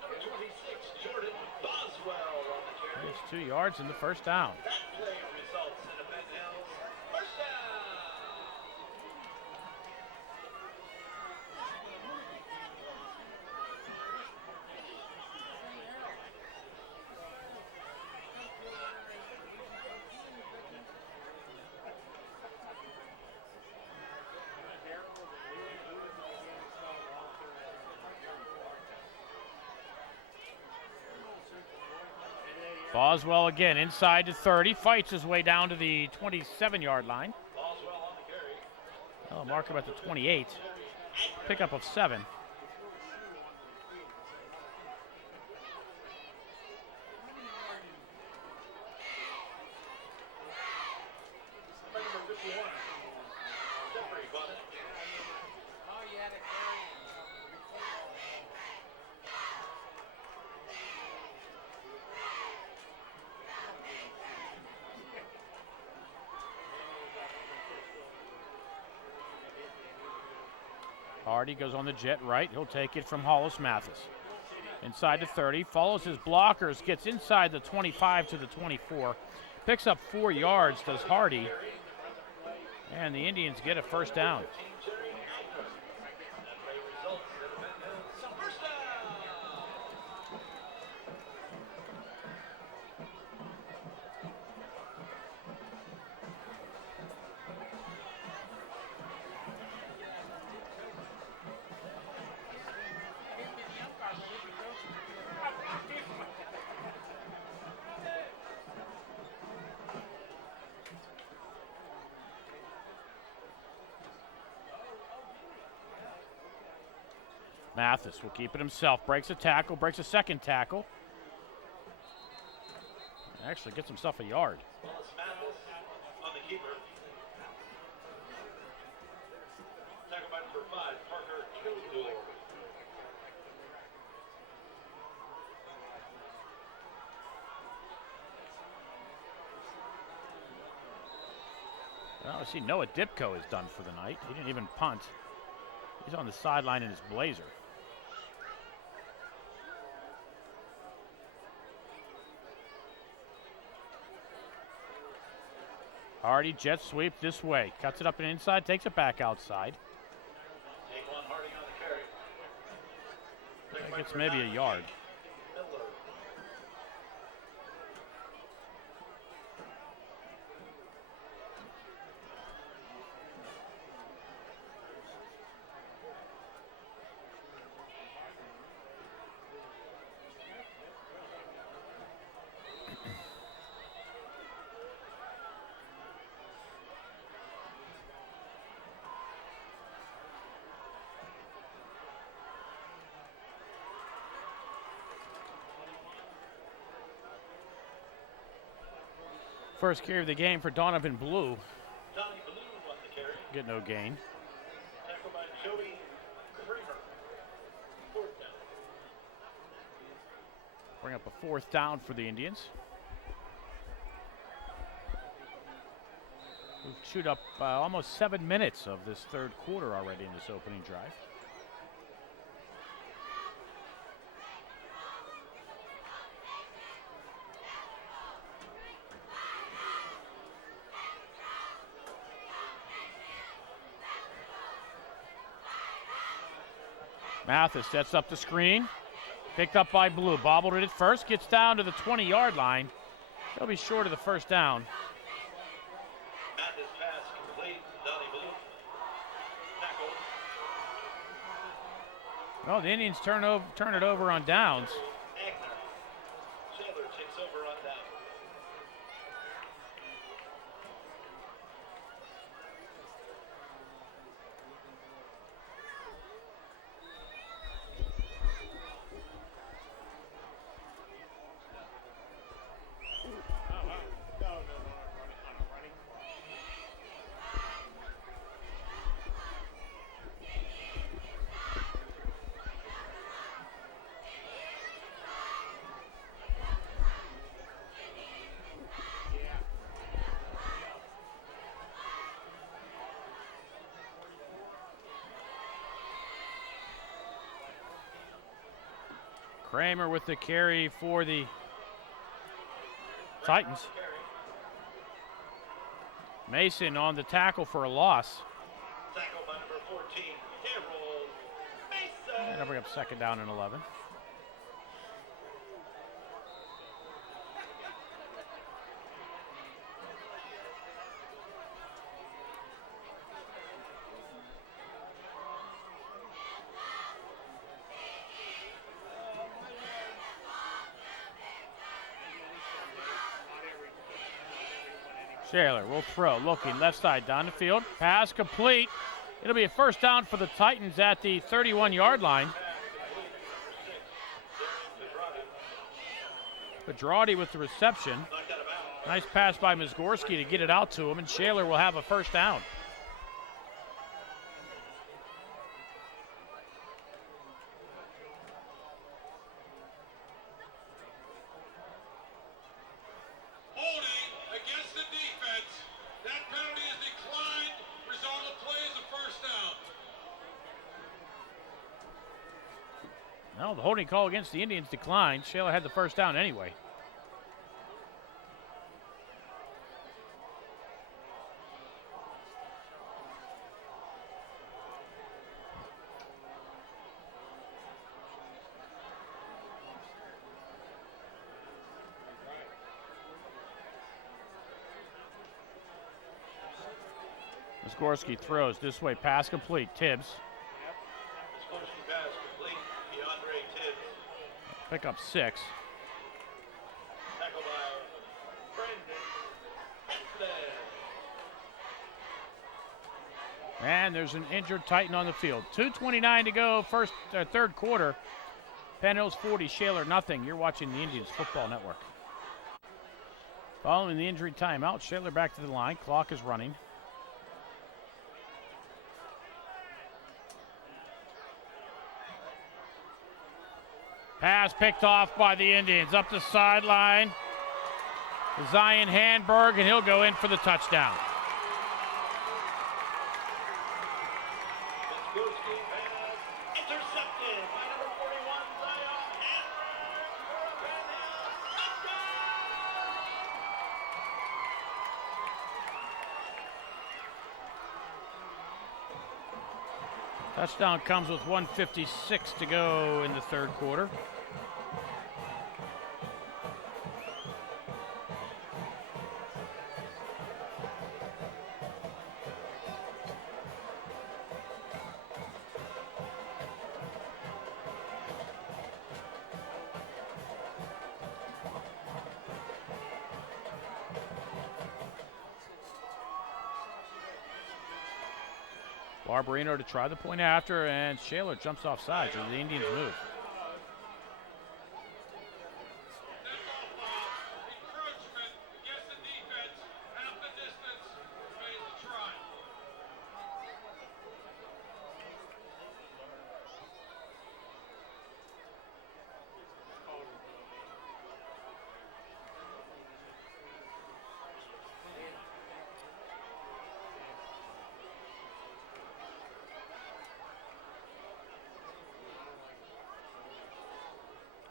Number 26, Jordan Boswell on the carry. It's 2 yards in the first down. That play results in a Penn Hills first down. Boswell again inside to 30, fights his way down to the 27-yard line. Boswell on the carry. Oh, mark him at the 28. Pickup of 7. Number 51, Jeffrey Bonnet. Hardy goes on the jet right. He'll take it from Hollis Mathis. Inside to 30, follows his blockers, gets inside the 25 to the 24. Picks up 4 yards, does Hardy. And the Indians get a first down. Mathis will keep it himself. Breaks a tackle, breaks a second tackle. Actually gets himself a yard. Wallace Mathis on the keeper. Tackled by number 5, Parker Kildor. Well, I see Noah Dipko is done for the night. He didn't even punt. He's on the sideline in his blazer. Hardy jet sweep this way. Cuts it up and inside, takes it back outside. Daquan Hardy on the carry. That gets maybe a yard. Miller. First carry of the game for Donovan Blue. Donnie Blue on the carry. Get no gain. Tackled by Joey Kramer. Fourth down. Bring up a 4th down for the Indians. We've chewed up almost 7 minutes of this third quarter already in this opening drive. Mathis sets up the screen. Picked up by Blue. Bobbled it at first. Gets down to the 20-yard line. They'll be short of the first down. Madness pass complete. Donnie Blue. Tackled. Well, the Indians turn it over on downs. Agner. Shaler takes over on down. Kramer with the carry for the Titans. Mason on the tackle for a loss. Tackle by number 14. Harold Mason. And I'll bring up second down and 11. Shaler will throw, looking left side down the field. Pass complete. It'll be a first down for the Titans at the 31-yard line. Pedrati with the reception. Nice pass by Mizgorski to get it out to him, and Shaler will have a first down. Well, the holding call against the Indians declined. Shaler had the first down anyway. Mizgorski throws this way, pass complete. Tibbs. Pick up 6. Tackle by Brendan. And there's an injured Titan on the field. 2:29 to go, third quarter. Penn Hills 40, Shaler nothing. You're watching the Indians Football Network. Following the injury timeout, Shaler back to the line. Clock is running. Pass picked off by the Indians up the sideline. Zion Handberg, and he'll go in for the touchdown. Intercepted by number 41, Zion Handberg. Touchdown comes with 1:56 to go in the third quarter. Barbarino to try the point after, and Shaler jumps off sides, or the Indians move.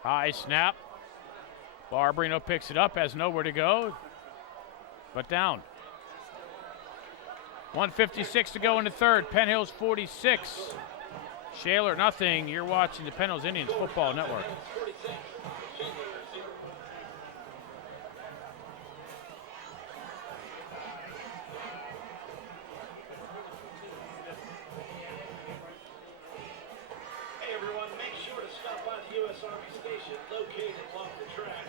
High snap. Barbarino picks it up, has nowhere to go, but down. 1:56 to go in the third. Penn Hills 46. Shaler nothing. You're watching the Penn Hills Indians Football Network. station located along the track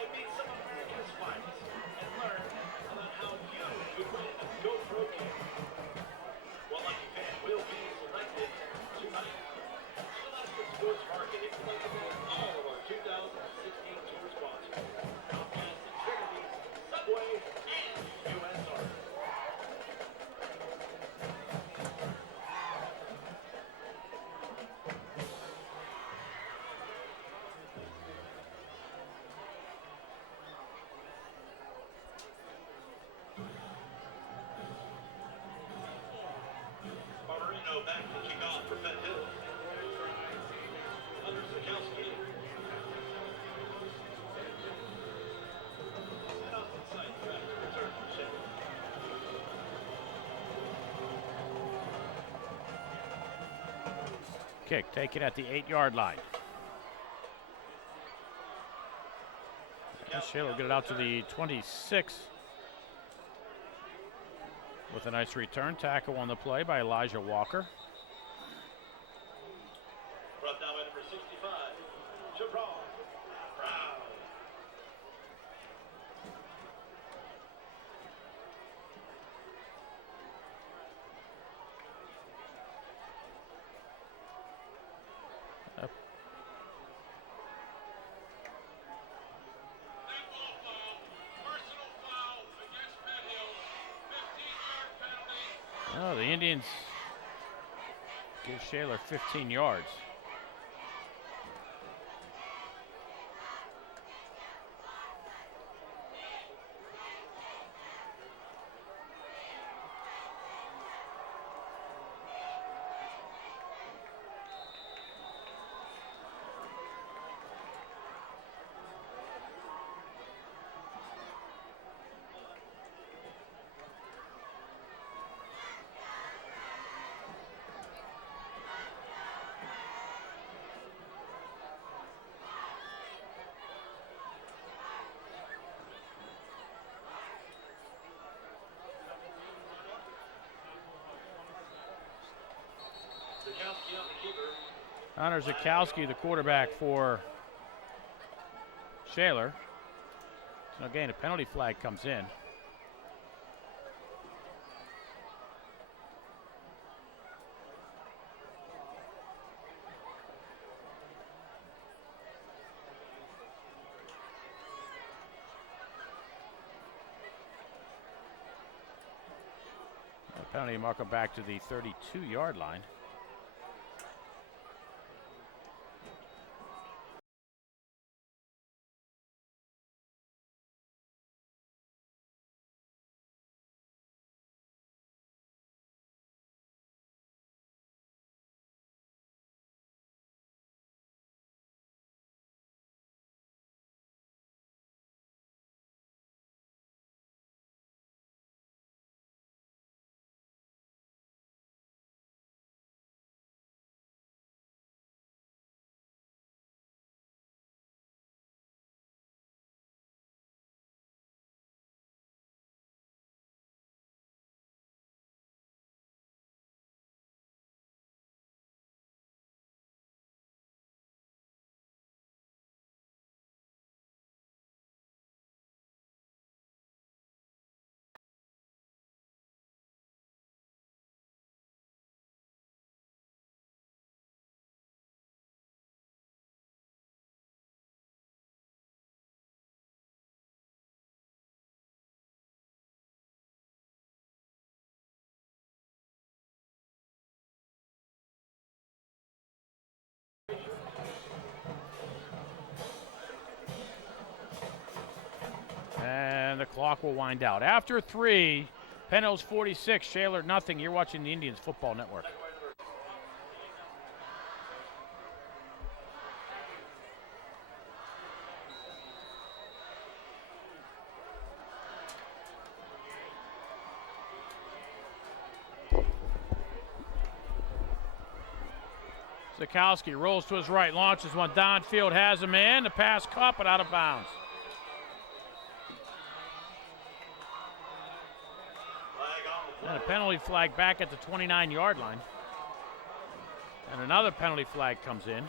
and meet some of America's finest and learn about how you could win a GoPro camera. One lucky fan will be selected tonight. Scholastic Sports Marketing collectible all of our 2016 tour sponsors. Comcast, Xfinity, Subway, and U.S. Army. Marino back to kick off for Penn Hills. Under Zakowski. And off inside the back to return for Shaler. Kick taken at the 8-yard line. Shaler will get it out to the 26 with a nice return tackle on the play by Elijah Walker. Brought down by number 65, Jabral Brown. Handball foul, personal foul against Penn Hills, 15-yard penalty. Oh, the Indians give Shaler 15 yards. Zakowski on the keeper. Connor Zakowski, the quarterback for Shaler. So again, a penalty flag comes in. A penalty marker back to the 32-yard line. And the clock will wind out. After 3, Penn Hills 46, Shaler nothing. You're watching the Indians Football Network. Zakowski rolls to his right, launches one downfield, has him in. The pass caught, but out of bounds. And a penalty flag back at the 29-yard line. And another penalty flag comes in.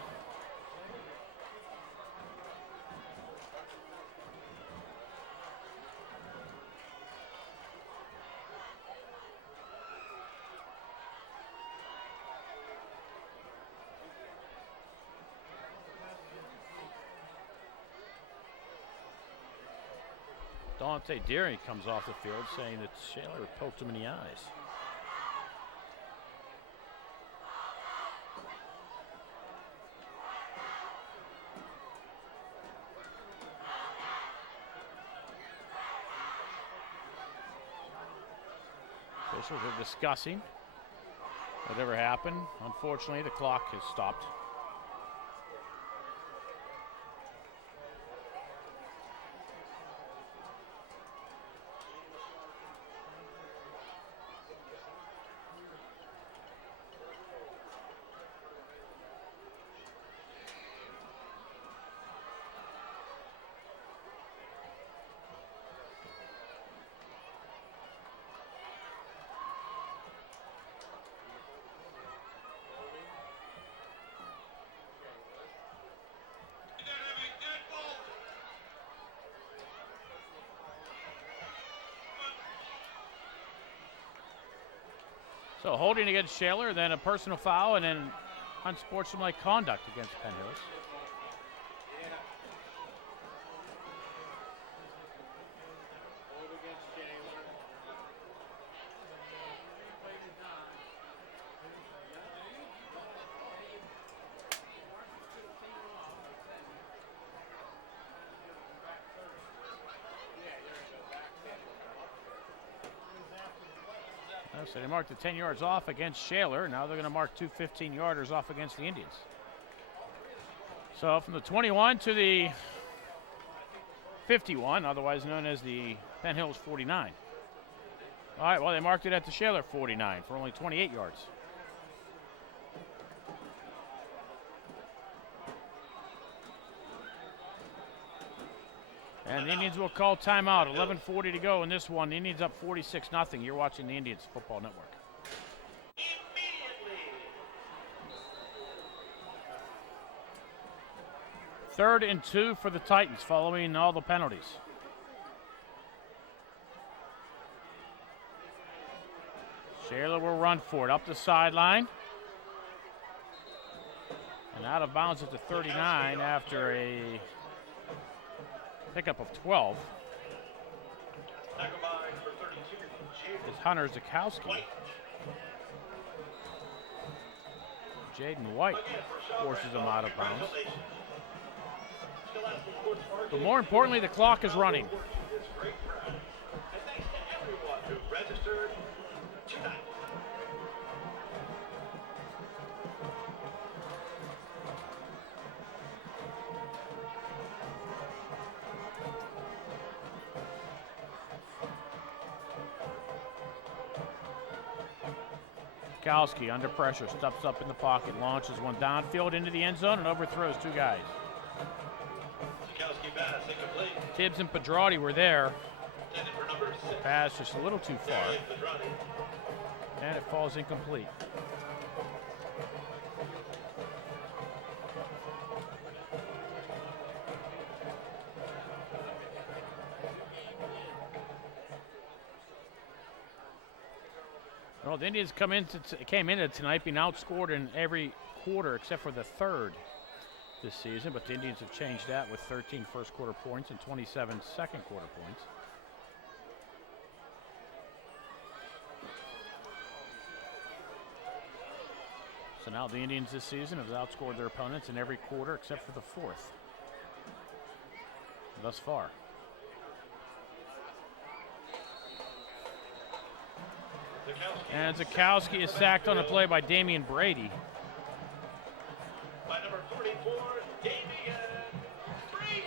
Dante Deering comes off the field saying that Shaler poked him in the eyes. Officials are discussing whatever happened. Unfortunately, the clock has stopped. So holding against Shaler, then a personal foul, and then unsportsmanlike conduct against Penn Hills. So they marked the 10 yards off against Shaler. Now they're going to mark two 15-yarders off against the Indians. So from the 21 to the 51, otherwise known as the Penn Hills 49. All right, well, they marked it at the Shaler 49 for only 28 yards. And the Indians will call timeout. 11:40 to go in this one. The Indians up 46-0. You're watching the Indians Football Network. Third and 2 for the Titans following all the penalties. Shaler will run for it up the sideline. And out of bounds at the 39 after a pickup of 12 is Hunter Zakowski. Jaden White forces him out of bounds. But more importantly, the clock is running. Zakowski under pressure, steps up in the pocket, launches one downfield into the end zone and overthrows two guys. Tibbs and Pedrati were there. Pass just a little too far. And it falls incomplete. Well, the Indians came into tonight being outscored in every quarter except for the third this season, but the Indians have changed that with 13 first quarter points and 27 second quarter points. So now the Indians this season have outscored their opponents in every quarter except for the fourth thus far. And Zakowski is sacked on a play by Damian Brady. By number 44, Damian Brady.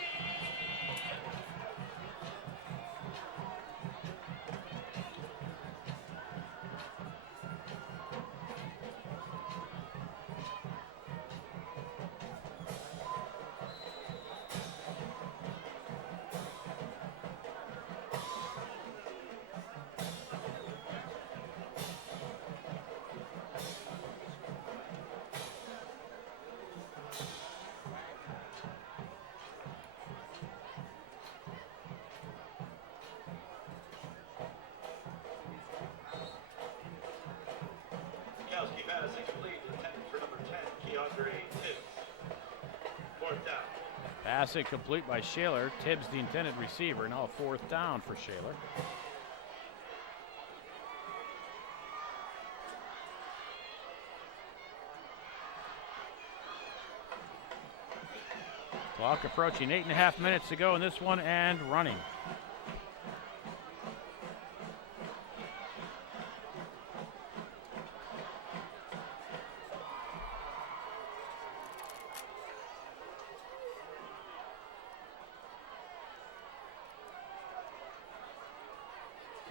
Pass incomplete by Shaler. Tibbs the intended receiver. Now a 4th down for Shaler. Clock approaching 8.5 minutes to go in this one and running.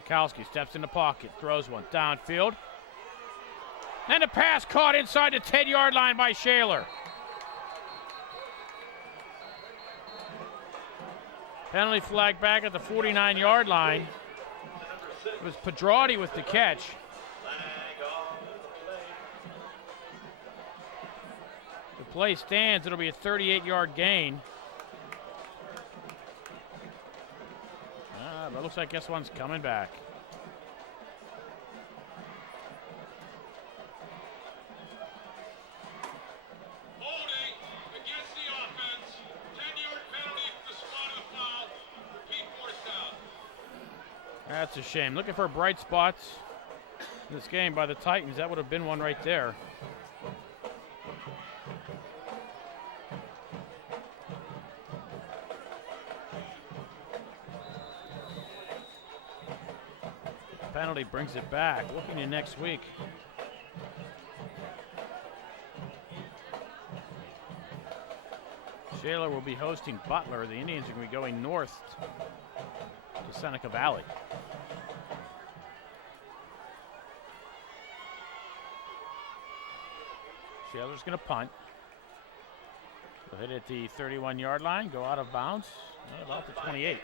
Kowski steps in the pocket, throws one downfield. And the pass caught inside the 10-yard line by Shaler. Penalty flag back at the 49-yard line. It was Pedrati with the catch. The play stands. It'll be a 38-yard gain. But it looks like this one's coming back. Holding against the offense. 10-yard penalty for the spot of the foul. Repeat, 4th down. That's a shame. Looking for bright spots in this game by the Titans. That would have been one right there. Penalty brings it back. Looking to next week. Shaler will be hosting Butler. The Indians are going to be going north to Seneca Valley. Shaler's going to punt. They'll hit at the 31-yard line, go out of bounds, about the 28.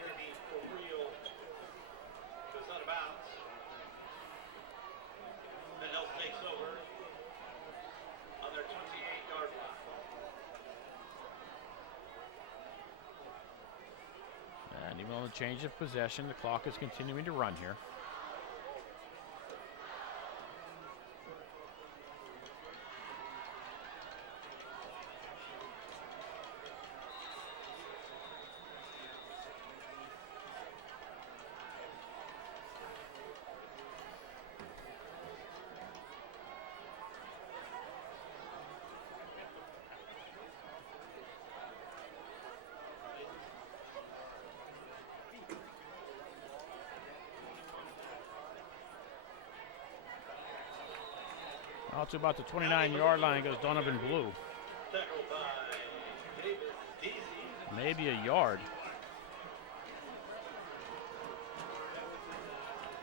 And even on the change of possession, the clock is continuing to run here. Out to about the 29-yard line goes Donovan Blue. Maybe a yard.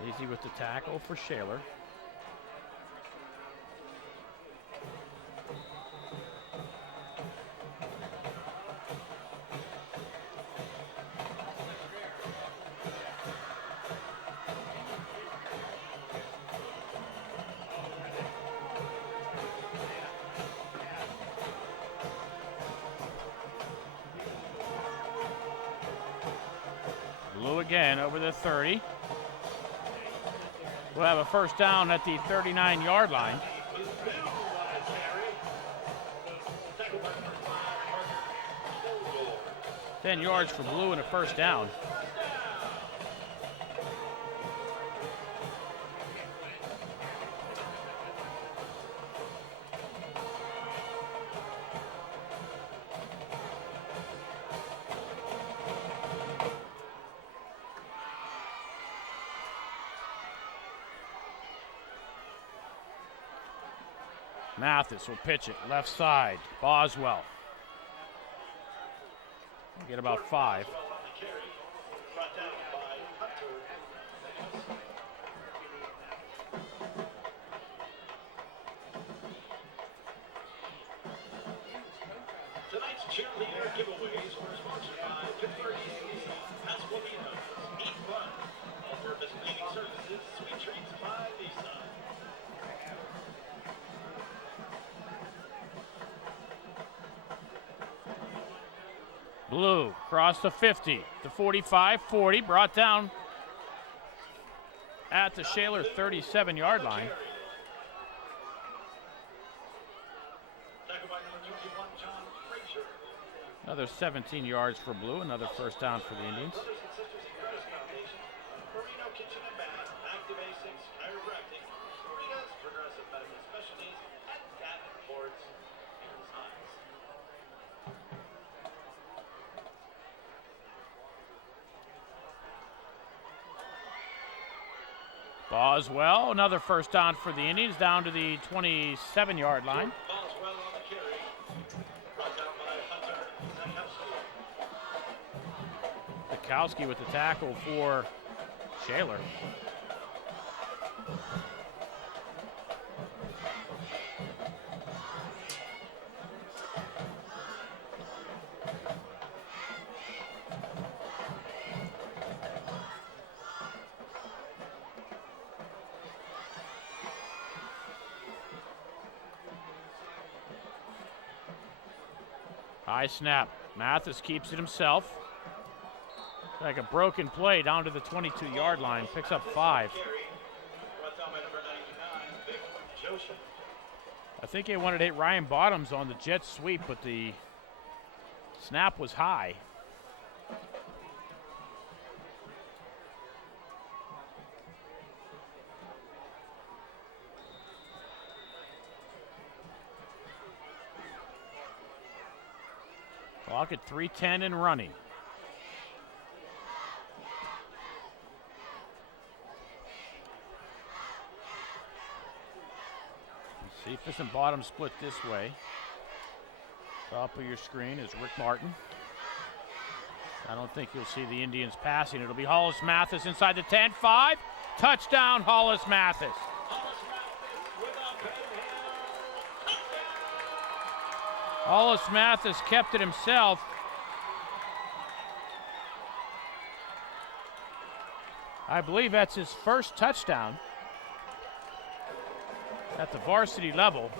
Easy with the tackle for Shaler. Blue again over the 30. We'll have a 1st down at the 39-yard line. Ten yards for Blue and a 1st down. Mathis will pitch it left side. Boswell. Get about 5. Tonight's cheerleader giveaways were sponsored by Pittsburgh ECC. That's what we know. Eat fun. All-purpose cleaning services. Sweet treats by Lisa. Blue across the 50, the 45, 40, brought down at the Shaler 37-yard line. Another 17 yards for Blue, another first down for the Indians. Brothers and Sisters of Christ Foundation, Marino Kitchen and Bath, Active Basics, Chiropractic, Rita's Progressive Medical Specialties, and Davenport's Enzymes. Boswell, another first down for the Indians, down to the 27-yard line. Boswell on the carry. Brought down by Hunter Zakowski. Zakowski with the tackle for Shaler. High snap. Mathis keeps it himself. Like a broken play down to the 22-yard line. Picks up 5. Brought down by number 99, Vic Joseph. I think he wanted to hit Ryan Bottoms on the jet sweep, but the snap was high. Clock at 3:10 and running. Cephas and Bottom split this way. Top of your screen is Rick Martin. I don't think you'll see the Indians passing. It'll be Hollis Mathis inside the 10-5. Touchdown, Hollis Mathis. Hollis Mathis kept it himself. I believe that's his first touchdown at the varsity level.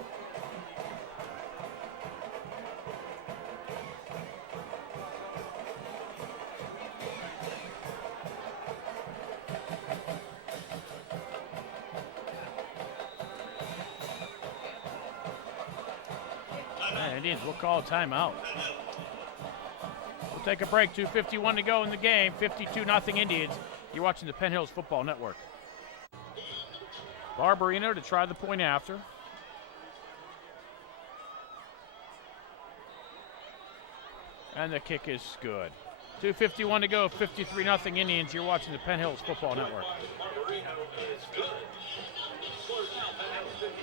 Indians will call a timeout. We'll take a break. 2:51 to go in the game. 52-0 Indians. You're watching the Penn Hills Football Network. Barbarino to try the point after. And the kick is good. 2:51 to go. 53-0 Indians. You're watching the Penn Hills Football Network. Barbarino is good. Scores now, Penn Hills 53.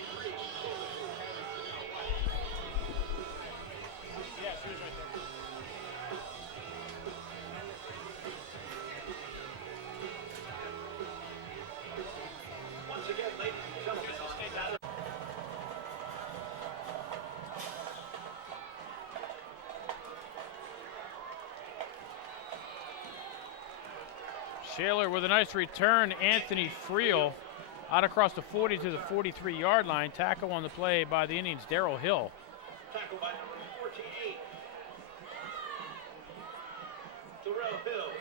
Once again, ladies and gentlemen, on Shaler with a nice return. Anthony Friel out across the 40 to the 43-yard line. Tackle on the play by the Indians, Darrell Hill. tackle by number 48. Darrell Hill.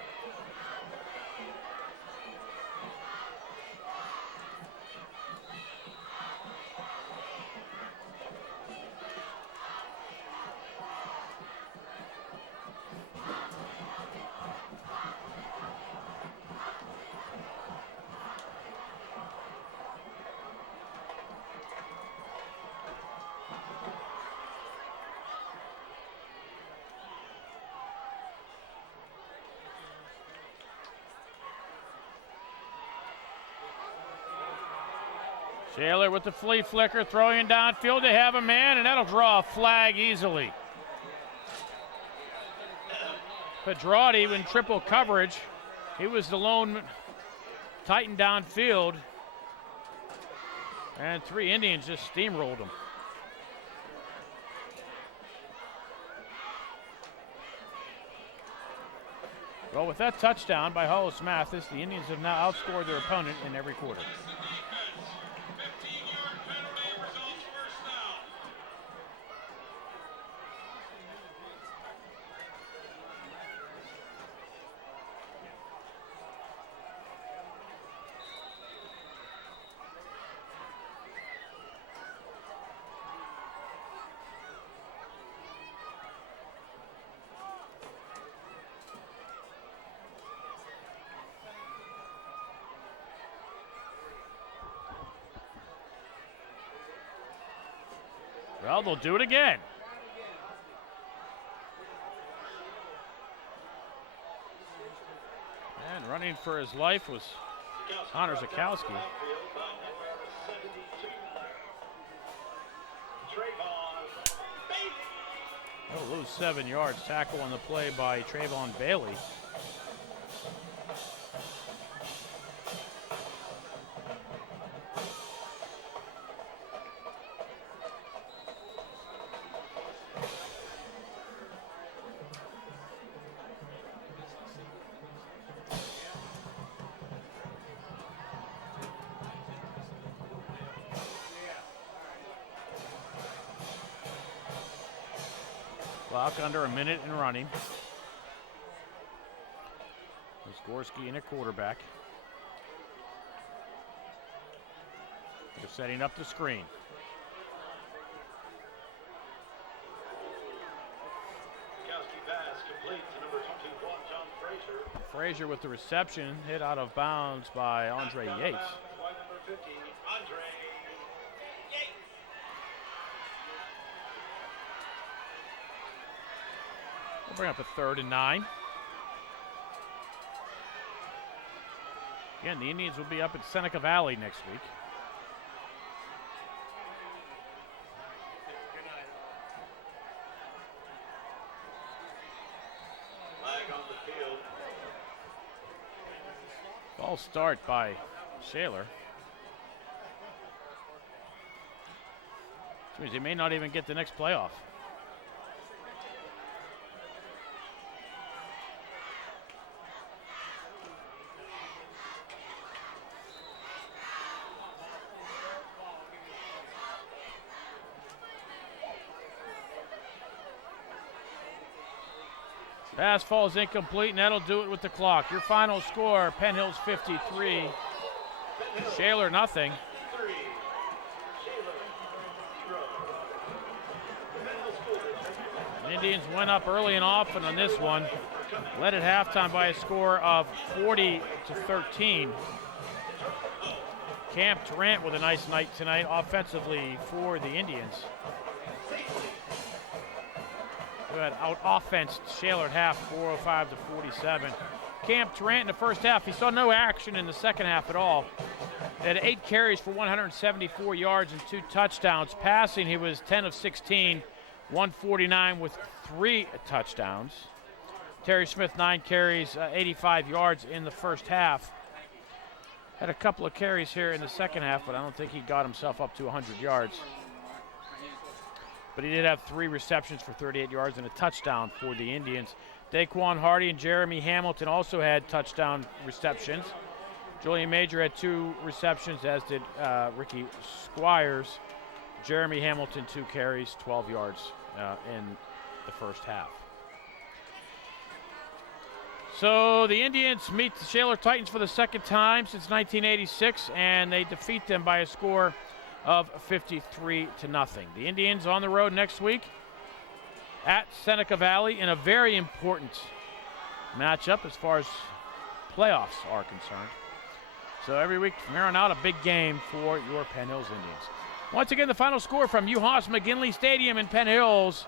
Shaler with the flea flicker, throwing downfield. They have a man, and that'll draw a flag easily. Pedrati in triple coverage. He was the lone Titan downfield. And 3 Indians just steamrolled him. Well, with that touchdown by Hollis Mathis, the Indians have now outscored their opponent in every quarter. 15-yard penalty results first down. Well, they'll do it again. And running for his life was Connor Zakowski. They'll lose 7 yards. Tackle on the play by Trayvon Bailey. Clock under a minute and running. Gorski in a quarterback. They're setting up the screen. Pass complete to number 21, John Frazier. Frazier with the reception, hit out of bounds by Andre Yates. By number 50, Andre Yates. We'll bring up a 3rd and 9. Again, the Indians will be up at Seneca Valley next week. Flag on the field. False start by Shaler. Which means he may not even get the next playoff. Pass falls incomplete, and that'll do it with the clock. Your final score, Penn Hills 53, Shaler nothing. The Indians went up early and often on this one, led at halftime by a score of 40-13. Camp Durant with a nice night tonight offensively for the Indians. Who had out-offensed Shaler at half, 405-47. Camp Durant in the first half, he saw no action in the second half at all. He had 8 carries for 174 yards and 2 touchdowns. Passing, he was 10 of 16, 149 with 3 touchdowns. Terry Smith, 9 carries, 85 yards in the first half. Had a couple of carries here in the second half, but I don't think he got himself up to 100 yards. But he did have 3 receptions for 38 yards and a touchdown for the Indians. Daquan Hardy and Jeremy Hamilton also had touchdown receptions. Julian Major had 2 receptions, as did Ricky Squires. Jeremy Hamilton, 2 carries, 12 yards in the first half. So the Indians meet the Shaler Titans for the second time since 1986, and they defeat them by a score of 53-0. The Indians on the road next week at Seneca Valley in a very important matchup as far as playoffs are concerned. So every week from here on out, a big game for your Penn Hills Indians. Once again, the final score from UHAS McGinley Stadium in Penn Hills.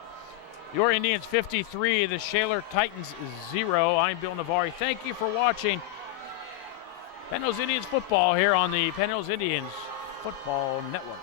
Your Indians 53, the Shaler Titans 0. I'm Bill Navari. Thank you for watching Penn Hills Indians football here on the Penn Hills Indians Football Network.